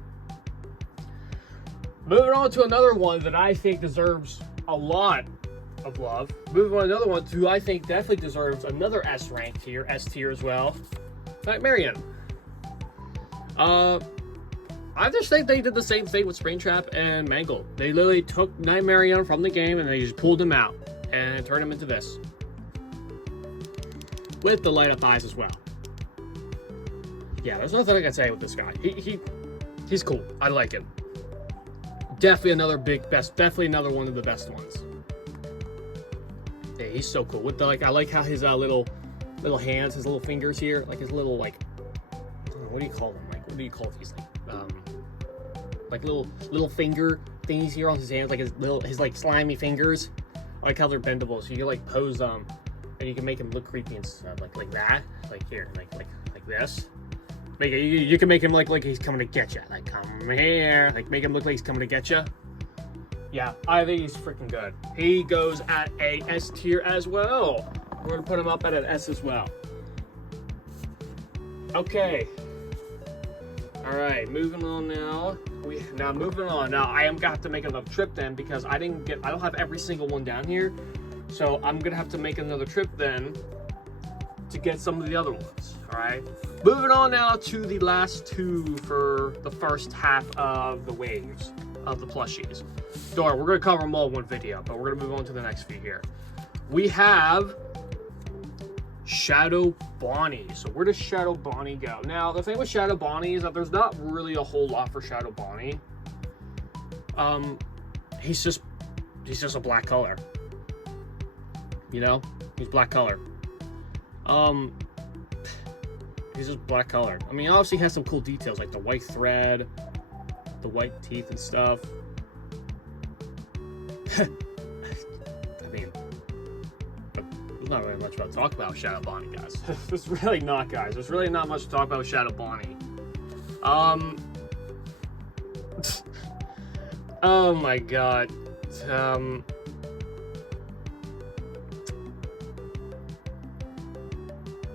Moving on to another one that I think deserves a lot of love. Moving on to another one who I think definitely deserves another S rank tier, S tier as well. Nightmarian. I just think they did the same thing with Springtrap and Mangle. They literally took Nightmarian from the game and they just pulled him out and turned him into this. With the light up eyes as well. Yeah, there's nothing I can say with this guy. He's cool. I like him. Definitely another definitely another one of the best ones. Yeah, he's so cool. With the, I like how his little hands, his little fingers here, like his little, like, I don't know, what do you call them? Like, what do you call these? Like little finger thingies here on his hands, like his like slimy fingers. I like how they're bendable, so you can like pose them, and you can make him look creepy and stuff, like that, like here, like this. You can make him like he's coming to get you. Like, come here. Like, make him look like he's coming to get you. Yeah, I think he's freaking good. He goes at a S tier as well. We're going to put him up at an S as well. Okay. All right, moving on now. Moving on. Now, I am going to have to make another trip then because I don't have every single one down here. So, I'm going to have to make another trip then to get some of the other ones. All right. Moving on now to the last two for the first half of the waves of the plushies. Don't worry, we're going to cover them all in one video, but we're going to move on to the next few here. We have Shadow Bonnie. So where does Shadow Bonnie go? Now, the thing with Shadow Bonnie is that there's not really a whole lot for Shadow Bonnie. He's just a black color. You know? He's black color. He's just black color. I mean, obviously he has some cool details, like the white thread, the white teeth and stuff. I mean, there's not really much about to talk about Shadow Bonnie, guys. There's really not, guys. There's really not much to talk about with Shadow Bonnie. Oh my god.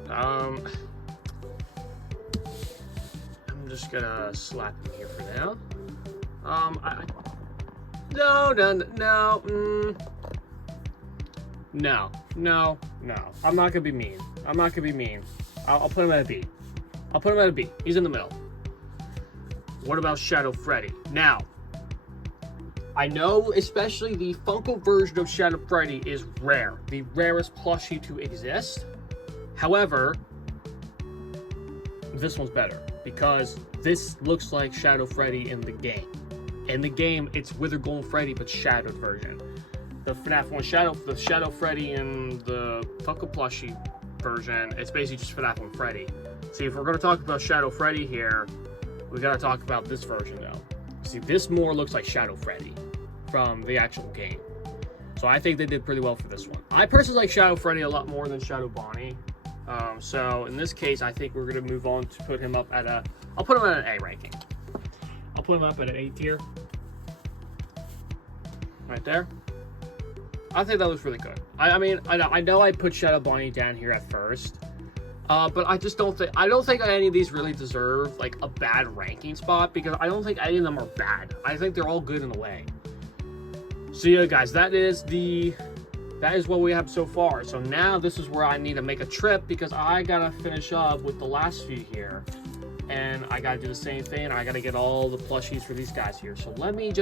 I'm just gonna slap him here for now. No. I'm not gonna be mean. I'll put him at a B. He's in the middle. What about Shadow Freddy? Now, I know especially the Funko version of Shadow Freddy is rare. The rarest plushie to exist. However, this one's better because this looks like Shadow Freddy in the game. In the game, it's Wither Golden Freddy, but shadowed version. The FNaF one the Shadow Freddy in the Funko plushie version. It's basically just FNaF Freddy. See, if we're going to talk about Shadow Freddy here, we got to talk about this version though. See, this more looks like Shadow Freddy from the actual game. So I think they did pretty well for this one. I personally like Shadow Freddy a lot more than Shadow Bonnie. So in this case, I think we're going to move on to put him up at I'll put him at an A ranking. I'll put him up at an A tier. Right there. I think that looks really good. I mean, I know I put Shadow Bonnie down here at first. But I just don't think, any of these really deserve like a bad ranking spot, because I don't think any of them are bad. I think they're all good in a way. So yeah, guys, that is what we have so far. So now this is where I need to make a trip, because I gotta finish up with the last few here, and I gotta do the same thing. I gotta get all the plushies for these guys here. So let me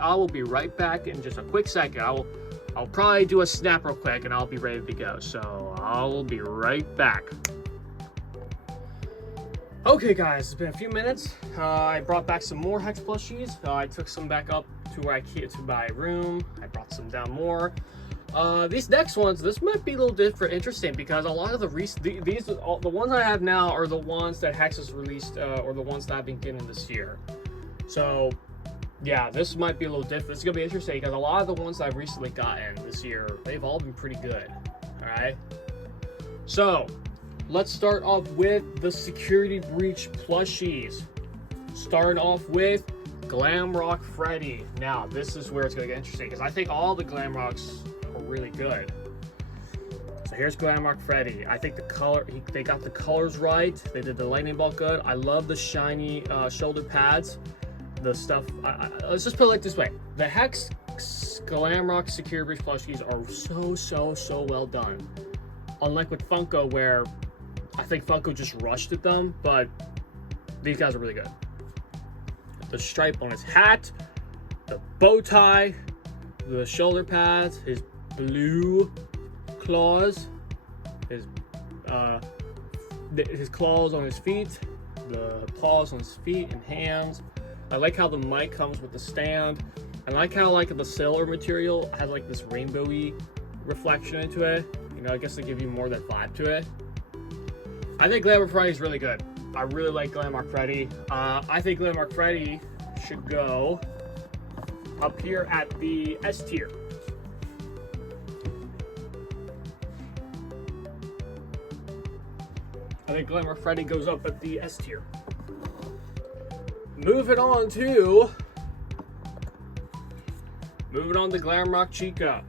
I will be right back in just a quick second. I'll probably do a snap real quick and I'll be ready to go. So I'll be right back. Okay guys, it's been a few minutes. I brought back some more Hex Plushies. I took some back up to where I came to my room. I brought some down more. These next ones, this might be a little different, interesting, because a lot of the ones I have now are the ones that Hex has released, or the ones that I've been getting this year. So yeah, this might be a little different. It's gonna be interesting because a lot of the ones I've recently gotten this year, they've all been pretty good. All right, so let's start off with the Security Breach plushies. Starting off with Glamrock Freddy. Now, this is where it's going to get interesting, because I think all the Glamrocks are really good. So here's Glamrock Freddy. I think the color, they got the colors right. They did the lightning bolt good. I love the shiny shoulder pads. The stuff, let's just put it like this way. The Hex Glamrock Security Breach plushies are so well done. Unlike with Funko, where I think Funko just rushed at them, but these guys are really good. The stripe on his hat, the bow tie, the shoulder pads, his blue claws, his claws on his feet, the paws on his feet and hands. I like how the mic comes with the stand. I like how the silver material has like this rainbowy reflection into it. You know, I guess to give you more of that vibe to it. I think Glamrock Freddy is really good. I really like Glamrock Freddy. I think Glamrock Freddy should go up here at the S tier. I think Glamrock Freddy goes up at the S tier. Moving on to Glamrock Chica.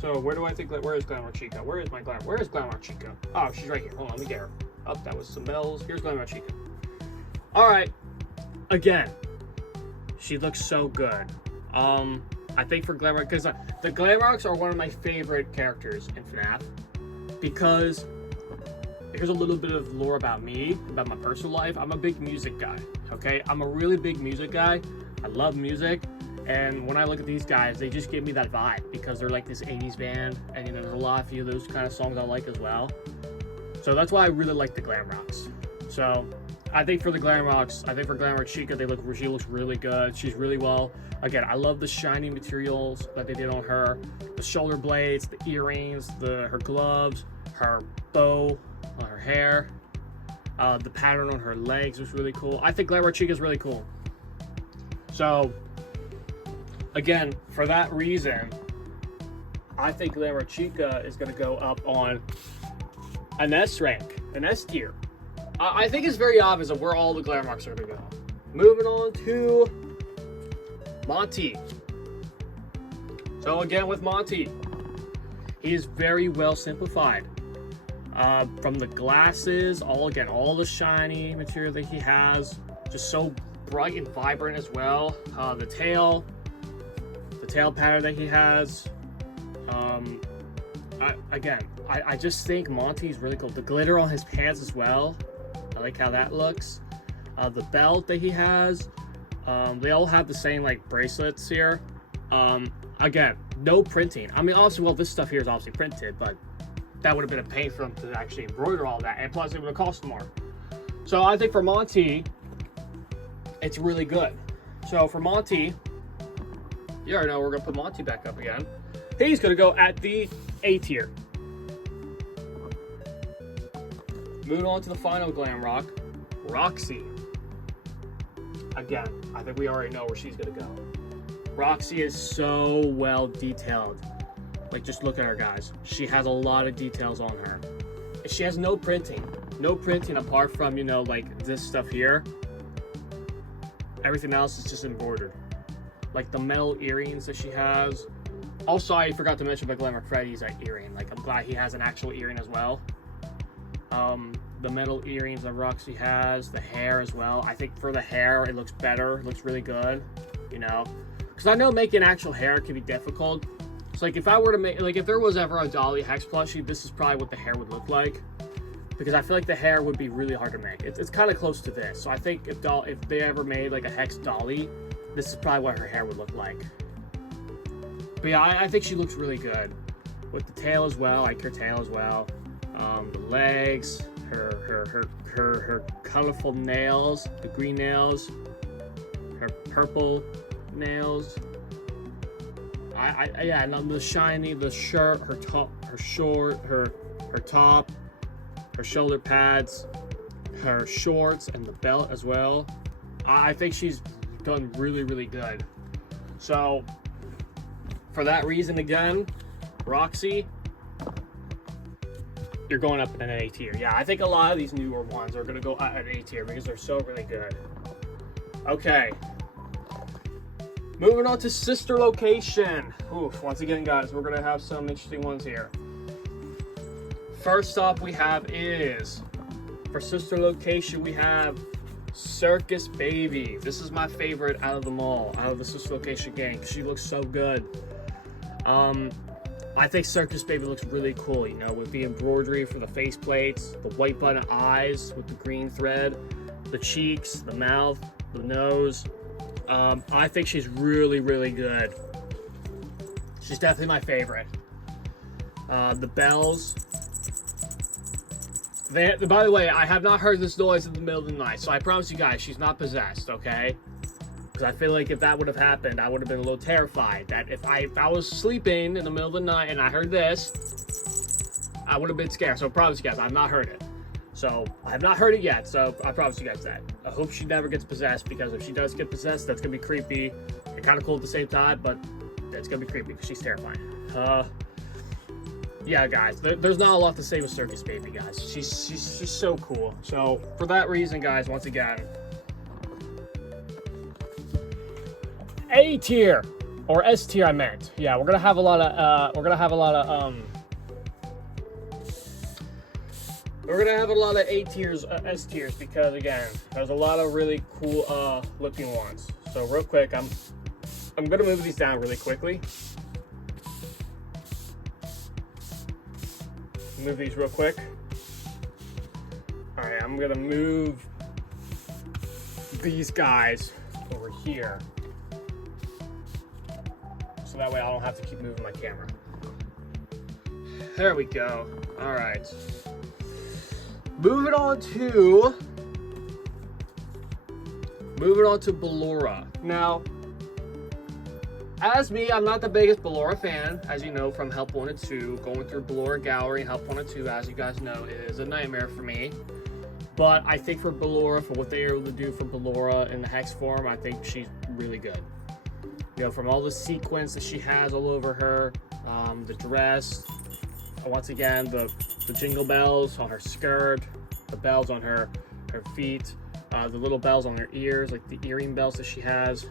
So where is Glamrock Chica? Where is Glamrock Chica? Oh, she's right here. Hold on, let me get her. Oh, that was some bells. Here's Glamrock Chica. All right. Again, she looks so good. I think for Glamrock, because the Glamrocks are one of my favorite characters in FNaF, because here's a little bit of lore about me, about my personal life. I'm a big music guy, okay? I'm a really big music guy. I love music. And when I look at these guys, they just give me that vibe, because they're like this 80s band, and you know, there's a lot of those kind of songs I like as well. So that's why I really like the Glamrocks. So I think for the Glamrocks, I think for Glamrock Chica, she looks really good. She's really well. Again, I love the shiny materials that they did on her. The shoulder blades, the earrings, her gloves, her bow on her hair, the pattern on her legs was really cool. I think Glamrock Chica is really cool. So again, for that reason, I think Glamrock Chica is going to go up on an S rank, an S tier. I think it's very obvious of where all the Glamrocks are going to go. Moving on to Monty. So again, with Monty, he is very well simplified. From the glasses, all the shiny material that he has, just so bright and vibrant as well. The tail pattern that he has. I just think Monty's really cool. The glitter on his pants as well. I like how that looks. The belt that he has. They all have the same like bracelets here. Again, no printing. I mean, obviously, well, this stuff here is obviously printed, but that would have been a pain for them to actually embroider all that, and plus it would have cost more. So I think for Monty, it's really good. So for Monty, you already know we're gonna put Monty back up again. He's gonna go at the A tier. Moving on to the final Glamrock, Roxy. Again, I think we already know where she's gonna go. Roxy is so well detailed. Like, just look at her, guys. She has a lot of details on her. She has no printing. No printing apart from, you know, like this stuff here. Everything else is just embroidered. Like the metal earrings that she has. Also, I forgot to mention about Glamrock Freddy's earring. Like, I'm glad he has an actual earring as well. The metal earrings that Roxy has, the hair as well. I think for the hair, it looks better. It looks really good, you know. Because I know making actual hair can be difficult. So, like, if I were to make, like, if there was ever a Dolly Hex plushie, this is probably what the hair would look like. Because I feel like the hair would be really hard to make. It's kind of close to this. So I think if they ever made, like, a Hex Dolly, this is probably what her hair would look like. But yeah, I think she looks really good. With the tail as well, I like her tail as well. The legs, her colorful nails, the green nails, her purple nails. Yeah, and the shiny, the shirt, her top, her short, her top, her shoulder pads, her shorts, and the belt as well. I think she's done really, really good. So, for that reason, again, Roxy, you're going up in an A tier. Yeah, I think a lot of these newer ones are going to go at an A tier because they're so really good. Okay. Moving on to sister location. Oof, once again, guys, we're going to have some interesting ones here. First up we have is, for sister location, we have Circus Baby. This is my favorite out of them all, out of the sister location gang. She looks so good. I think Circus Baby looks really cool, you know, with the embroidery for the face plates, the white button eyes with the green thread, the cheeks, the mouth, the nose. I think she's really, really good. She's definitely my favorite. The bells. By the way, I have not heard this noise in the middle of the night, so I promise you guys, she's not possessed, okay? Because I feel like if that would have happened, I would have been a little terrified. That if I was sleeping in the middle of the night and I heard this, I would have been scared. So I promise you guys, I've not heard it. So I have not heard it yet, so I promise you guys that. I hope she never gets possessed, because if she does get possessed, that's going to be creepy and kind of cool at the same time, but that's going to be creepy because she's terrifying. Yeah, guys, there's not a lot to say with Circus Baby, guys. She's so cool. So for that reason, guys, once again, A tier or S tier, I meant. Yeah, we're gonna have a lot of A tiers, S tiers, because again, there's a lot of really cool looking ones. So real quick, I'm gonna move these down really quickly. Move these real quick. All right, I'm gonna move these guys over here, so that way I don't have to keep moving my camera. There we go. All right. Moving on to Balora. Now, as me, I'm not the biggest Balora fan, as you know from Help 1 and 2. Going through Balora Gallery and Help 1 and 2, as you guys know, is a nightmare for me. But I think for Balora, for what they were able to do for Balora in the Hex form, I think she's really good. You know, from all the sequins that she has all over her, the dress, once again, the jingle bells on her skirt, the bells on her feet, the little bells on her ears, like the earring bells that she has.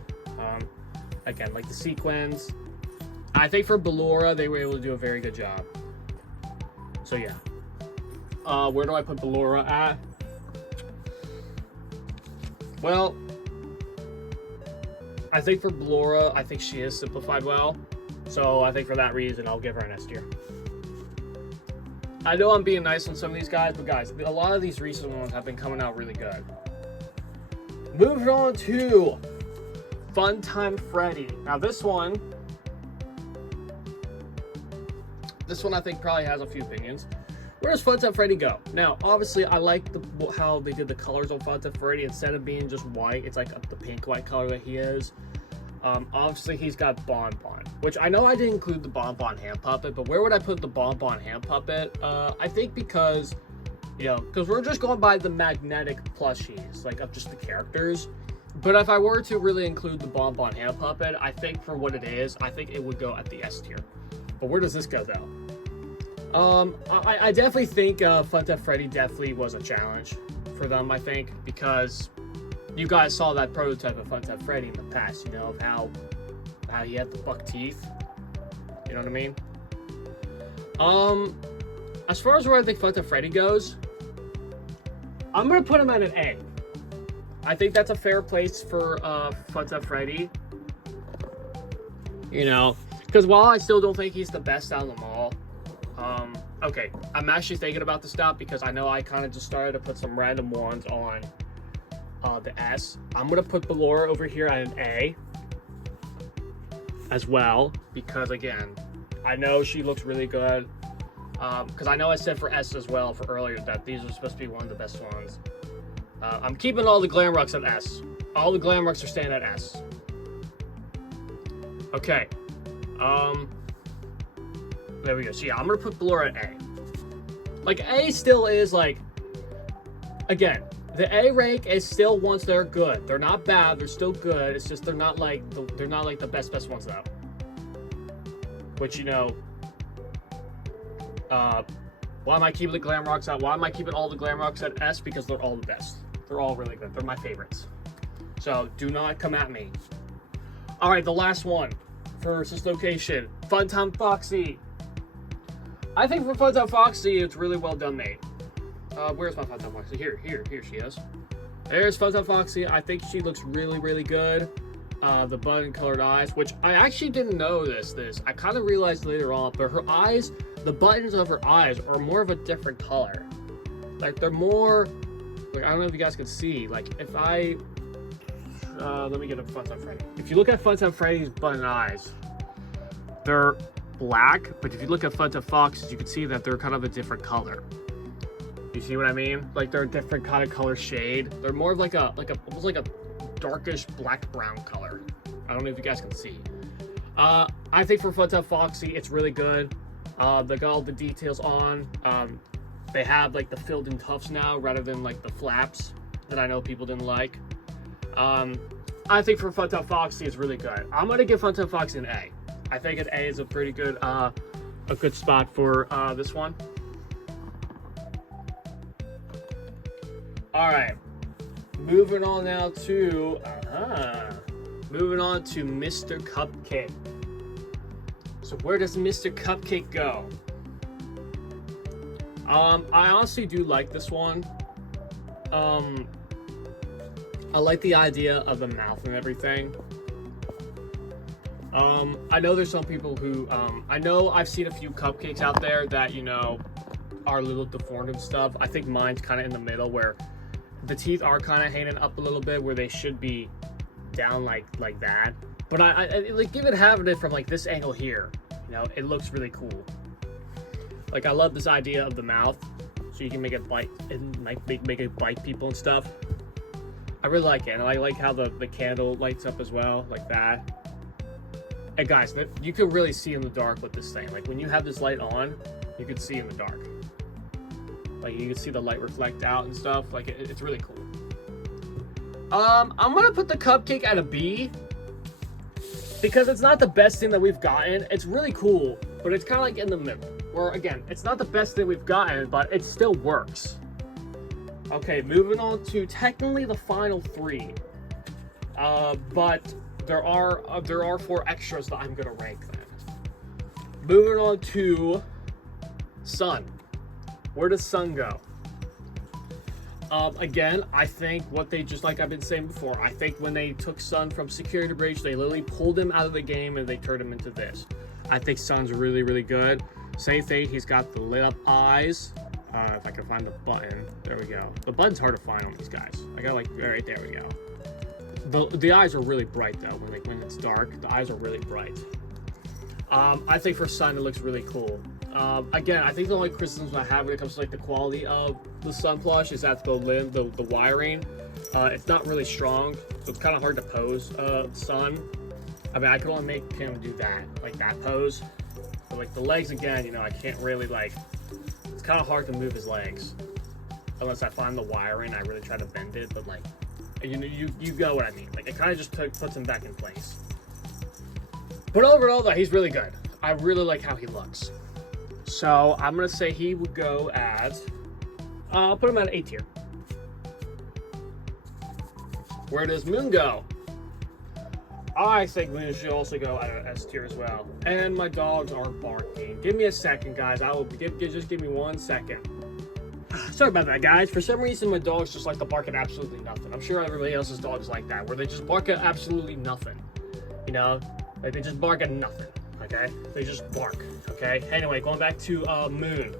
Again, like the sequins. I think for Balora, they were able to do a very good job. So yeah. Where do I put Balora at? Well, I think for Balora, I think she is simplified well. So I think for that reason, I'll give her an S tier. I know I'm being nice on some of these guys, but guys, a lot of these recent ones have been coming out really good. Moving on to Funtime Freddy. Now this one I think probably has a few opinions. Where does Funtime Freddy go? Now, obviously, I like how they did the colors on Funtime Freddy. Instead of being just white, it's like the pink white color that he is. Obviously, he's got Bonbon, which I know I didn't include the Bonbon hand puppet, but where would I put the Bonbon hand puppet? I think because You know, because we're just going by the magnetic plushies, like of just the characters. But if I were to really include the Bonbon Hand Puppet, I think for what it is, I think it would go at the S tier. But where does this go though? I definitely think Funtime Freddy definitely was a challenge for them, I think, because you guys saw that prototype of Funtime Freddy in the past, you know, of how he had the buck teeth. You know what I mean? As far as where I think Funtime Freddy goes, I'm gonna put him at an A. I think that's a fair place for Funtime Freddy. You know, because while I still don't think he's the best out of them all, okay, I'm actually thinking about the stop because I know I kind of just started to put some random ones on the S. I'm gonna put Balora over here at an A as well because again, I know she looks really good. Because I know I said for S as well for earlier that these are supposed to be one of the best ones. I'm keeping all the Glamrocks at S. All the Glamrocks are staying at S. Okay. There we go. So yeah, I'm gonna put Balora at A. Like A still is like, again, the A rank is still ones that are good. They're not bad. They're still good. It's just they're not like the best ones though. Which you know. Why am I keeping the Glamrocks out? Why am I keeping all the Glamrocks at S? Because they're all the best. They're all really good. They're my favorites. So do not come at me. All right, the last one for this location, Funtime Foxy. I think for Funtime Foxy, it's really well done made. Where's my Funtime Foxy? Here she is. There's Funtime Foxy. I think she looks really, really good. The button colored eyes, which I actually didn't know this. I kind of realized later on, but her eyes, the buttons of her eyes are more of a different color. Like they're more, like I don't know if you guys can see. Like if I, let me get a Funtime Freddy. If you look at Funtime Freddy's button eyes, they're black. But if you look at Funtime Fox's, you can see that they're kind of a different color. You see what I mean? Like they're a different kind of color shade. They're more of like almost like a darkish black brown color. I don't know if you guys can see. I think for Funtime Foxy, it's really good. They got all the details on. They have like the filled in tufts now rather than like the flaps that I know people didn't like. I think for Funtime Foxy, it's really good. I'm gonna give Funtime Foxy an A. I think an A is a pretty good, a good spot for this one. All right. Moving on now to Mr. Cupcake. So where does Mr. Cupcake go? I honestly do like this one. I like the idea of the mouth and everything. I know there's some people who, I know I've seen a few cupcakes out there that, you know, are a little deformed and stuff. I think mine's kind of in the middle where the teeth are kind of hanging up a little bit where they should be down like that. But I like even having it from like this angle here, you know, it looks really cool. Like I love this idea of the mouth, so you can make it bite and like make it bite people and stuff. I really like it, and I like how the candle lights up as well, like that. And guys, you can really see in the dark with this thing. Like when you have this light on, you can see in the dark. Like you can see the light reflect out and stuff. Like it's really cool. I'm gonna put the cupcake at a B because it's not the best thing that we've gotten. It's really cool, but it's kind of like in the middle. Where again, it's not the best thing we've gotten, but it still works. Okay, moving on to technically the final three. But there are 4 extras that I'm gonna rank then. Moving on to Sun. Where does Sun go? Again, I think what they, just like I've been saying before, I think when they took Sun from Security Breach, they literally pulled him out of the game and they turned him into this. I think Sun's really, really good. Same thing, he's got the lit up eyes. If I can find the button, there we go. The button's hard to find on these guys. I got like, right there we go. The eyes are really bright though. When it's dark, the eyes are really bright. I think for Sun, it looks really cool. Again, I think the only criticisms I have when it comes to like the quality of the Sun plush is that the wiring, it's not really strong, so it's kind of hard to pose Sun. I mean, I can only make him do that, like that pose. But like the legs again, you know, I can't really like. It's kind of hard to move his legs. unless I find the wiring. I really try to bend it, but like, you know, you know what I mean. Like, it kind of just puts him back in place. But overall, though, he's really good. I really like how he looks. So I'm gonna say he would go as, I'll put him at an A tier. Where does Moon go? I think Moon should also go at an S tier as well. And my dogs are barking. Give me a second, guys. I will just give me 1 second. Sorry about that, guys. For some reason, my dogs just like to bark at absolutely nothing. I'm sure everybody else's dogs like that, where they just bark at absolutely nothing. You know, like they just bark at nothing. Okay, they just bark. Okay. Anyway, going back to Moon.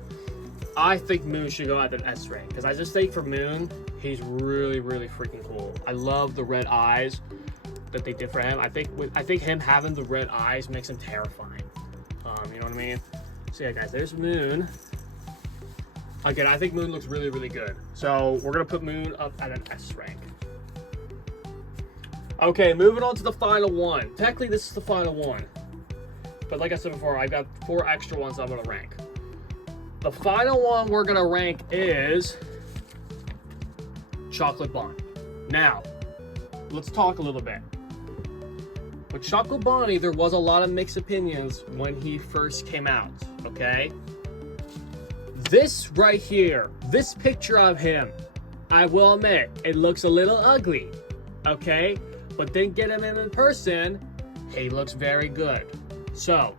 I think Moon should go at an S rank because I just think for Moon, he's really, really freaking cool. I love the red eyes that they did for him. I think him having the red eyes makes him terrifying. You know what I mean? So yeah, guys, there's Moon. Again, I think Moon looks really, really good. So we're gonna put Moon up at an S rank. Okay, moving on to the final one. Technically, this is the final one. But like I said before, I got 4 extra ones I'm gonna rank. The final one we're gonna rank is Chocolate Bonnie. Now, let's talk a little bit. With Chocolate Bonnie, there was a lot of mixed opinions when he first came out, okay? This right here, this picture of him, I will admit, it looks a little ugly, okay? But then get him in person, he looks very good. So,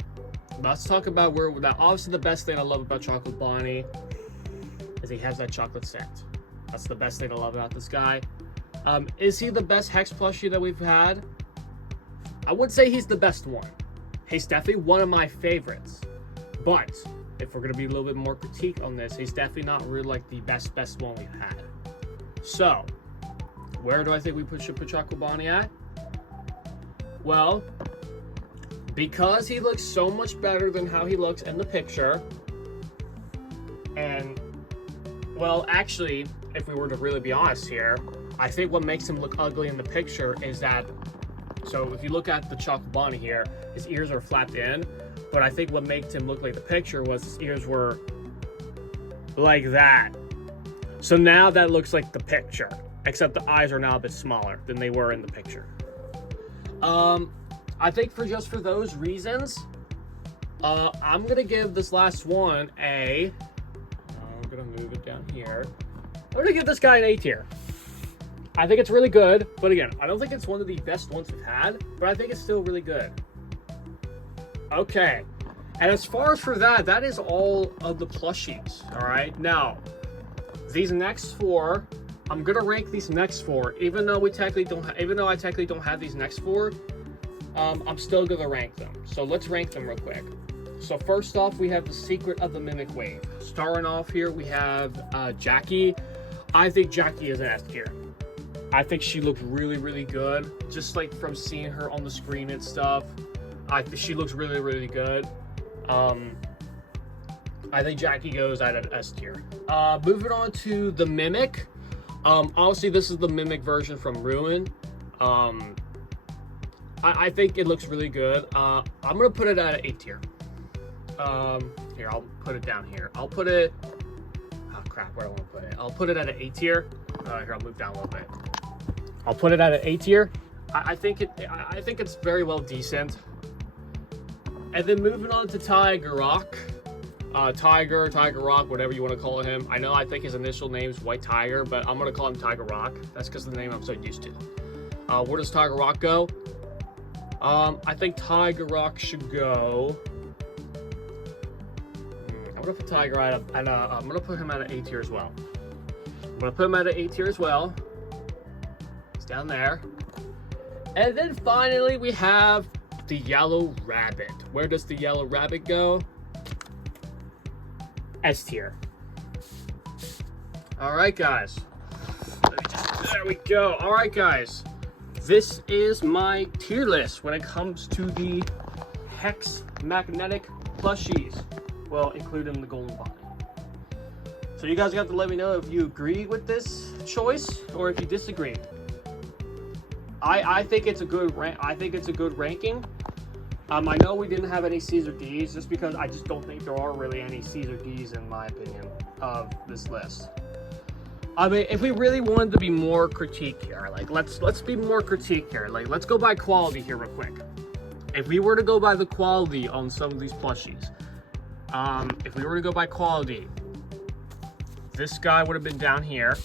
let's talk about where, now obviously the best thing I love about Chocolate Bonnie is he has that chocolate scent. That's the best thing I love about this guy. Is he the best Hex plushie that we've had? I would say he's the best one. He's definitely one of my favorites. But, if we're going to be a little bit more critique on this, he's definitely not really like the best one we've had. So, where do I think we should put Chocolate Bonnie at? Well, because he looks so much better than how he looks in the picture, and, well, actually, if we were to really be honest here, I think what makes him look ugly in the picture is that, so if you look at the Chocolate Bonnie here, his ears are flapped in, but I think what makes him look like the picture was his ears were like that. So now that looks like the picture, except the eyes are now a bit smaller than they were in the picture. I think for those reasons, I'm gonna give this last one I'm gonna move it down here. I'm gonna give this guy an A tier. I think it's really good, but again, I don't think it's one of the best ones we've had, but I think it's still really good. Okay, and as far as for that is all of the plushies, all right? Now, these next 4, I'm gonna rank these next 4, even though I technically don't have these next 4, I'm still gonna rank them. So let's rank them real quick. So first off, we have the Secret of the Mimic Wave. Starting off here, we have Jackie. I think Jackie is an S tier. I think she looks really, really good. Just like from seeing her on the screen and stuff, I think she looks really, really good. I think Jackie goes at an S tier. Moving on to the Mimic. Obviously, this is the Mimic version from Ruin. I think it looks really good. I'm gonna put it at an A tier. Here, I'll put it down here. I'll put it, oh crap, where do I want to put it? I'll put it at an A tier. Here, I'll move down a little bit. I'll put it at an A tier. I think it's very well decent. And then moving on to Tiger Rock. Tiger Rock, whatever you want to call him. I think his initial name is White Tiger, but I'm gonna call him Tiger Rock. That's because of the name I'm so used to. Where does Tiger Rock go? I think Tiger Rock should go. I'm gonna put Tiger at I'm gonna put him at an A tier as well. I'm gonna put him at an A tier as well. It's down there. And then finally we have the Yellow Rabbit. Where does the Yellow Rabbit go? S tier. All right, guys. There we go. All right, guys. This is my tier list when it comes to the Hex magnetic plushies. Well, including the Golden Bonnie. So you guys got to let me know if you agree with this choice or if you disagree. I think it's a good ranking. I know we didn't have any C's or D's just because I just don't think there are really any C's or D's in my opinion of this list. I mean, if we really wanted to be more critique here, like let's be more critique here. Like let's go by quality here real quick. If we were to go by the quality on some of these plushies, if we were to go by quality, this guy would have been down here.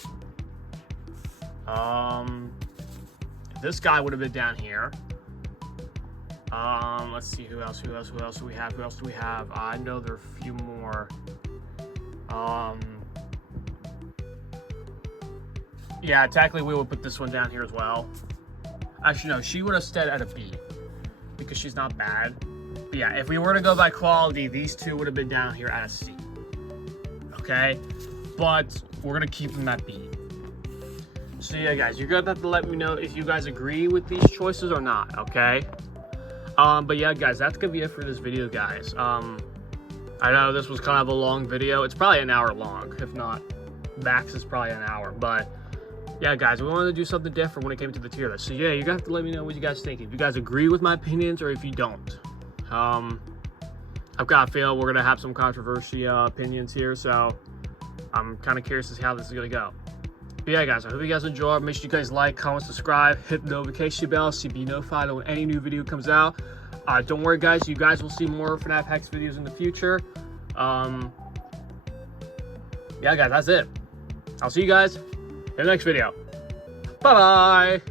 This guy would have been down here. Let's see who else do we have? I know there are a few more. Yeah, technically we would put this one down here as well. Actually, no, she would have stayed at a B because she's not bad. But yeah, if we were to go by quality, these two would have been down here at a C. Okay, but we're gonna keep them at B. So yeah, guys, you're gonna have to let me know if you guys agree with these choices or not. Okay. But yeah, guys, that's gonna be it for this video, guys. I know this was kind of a long video. It's probably an hour long, if not max is probably an hour. But yeah, guys, we wanted to do something different when it came to the tier list. So yeah, you're gonna have to let me know what you guys think. If you guys agree with my opinions or if you don't. I've got a feel we're gonna have some controversy opinions here, so I'm kind of curious to see how this is gonna go. But yeah, guys, I hope you guys enjoyed. Make sure you guys like, comment, subscribe, hit the notification bell so you be notified when any new video comes out. Don't worry, guys, you guys will see more FNaF Hex videos in the future. Yeah, guys, that's it. I'll see you guys in the next video. Bye-bye.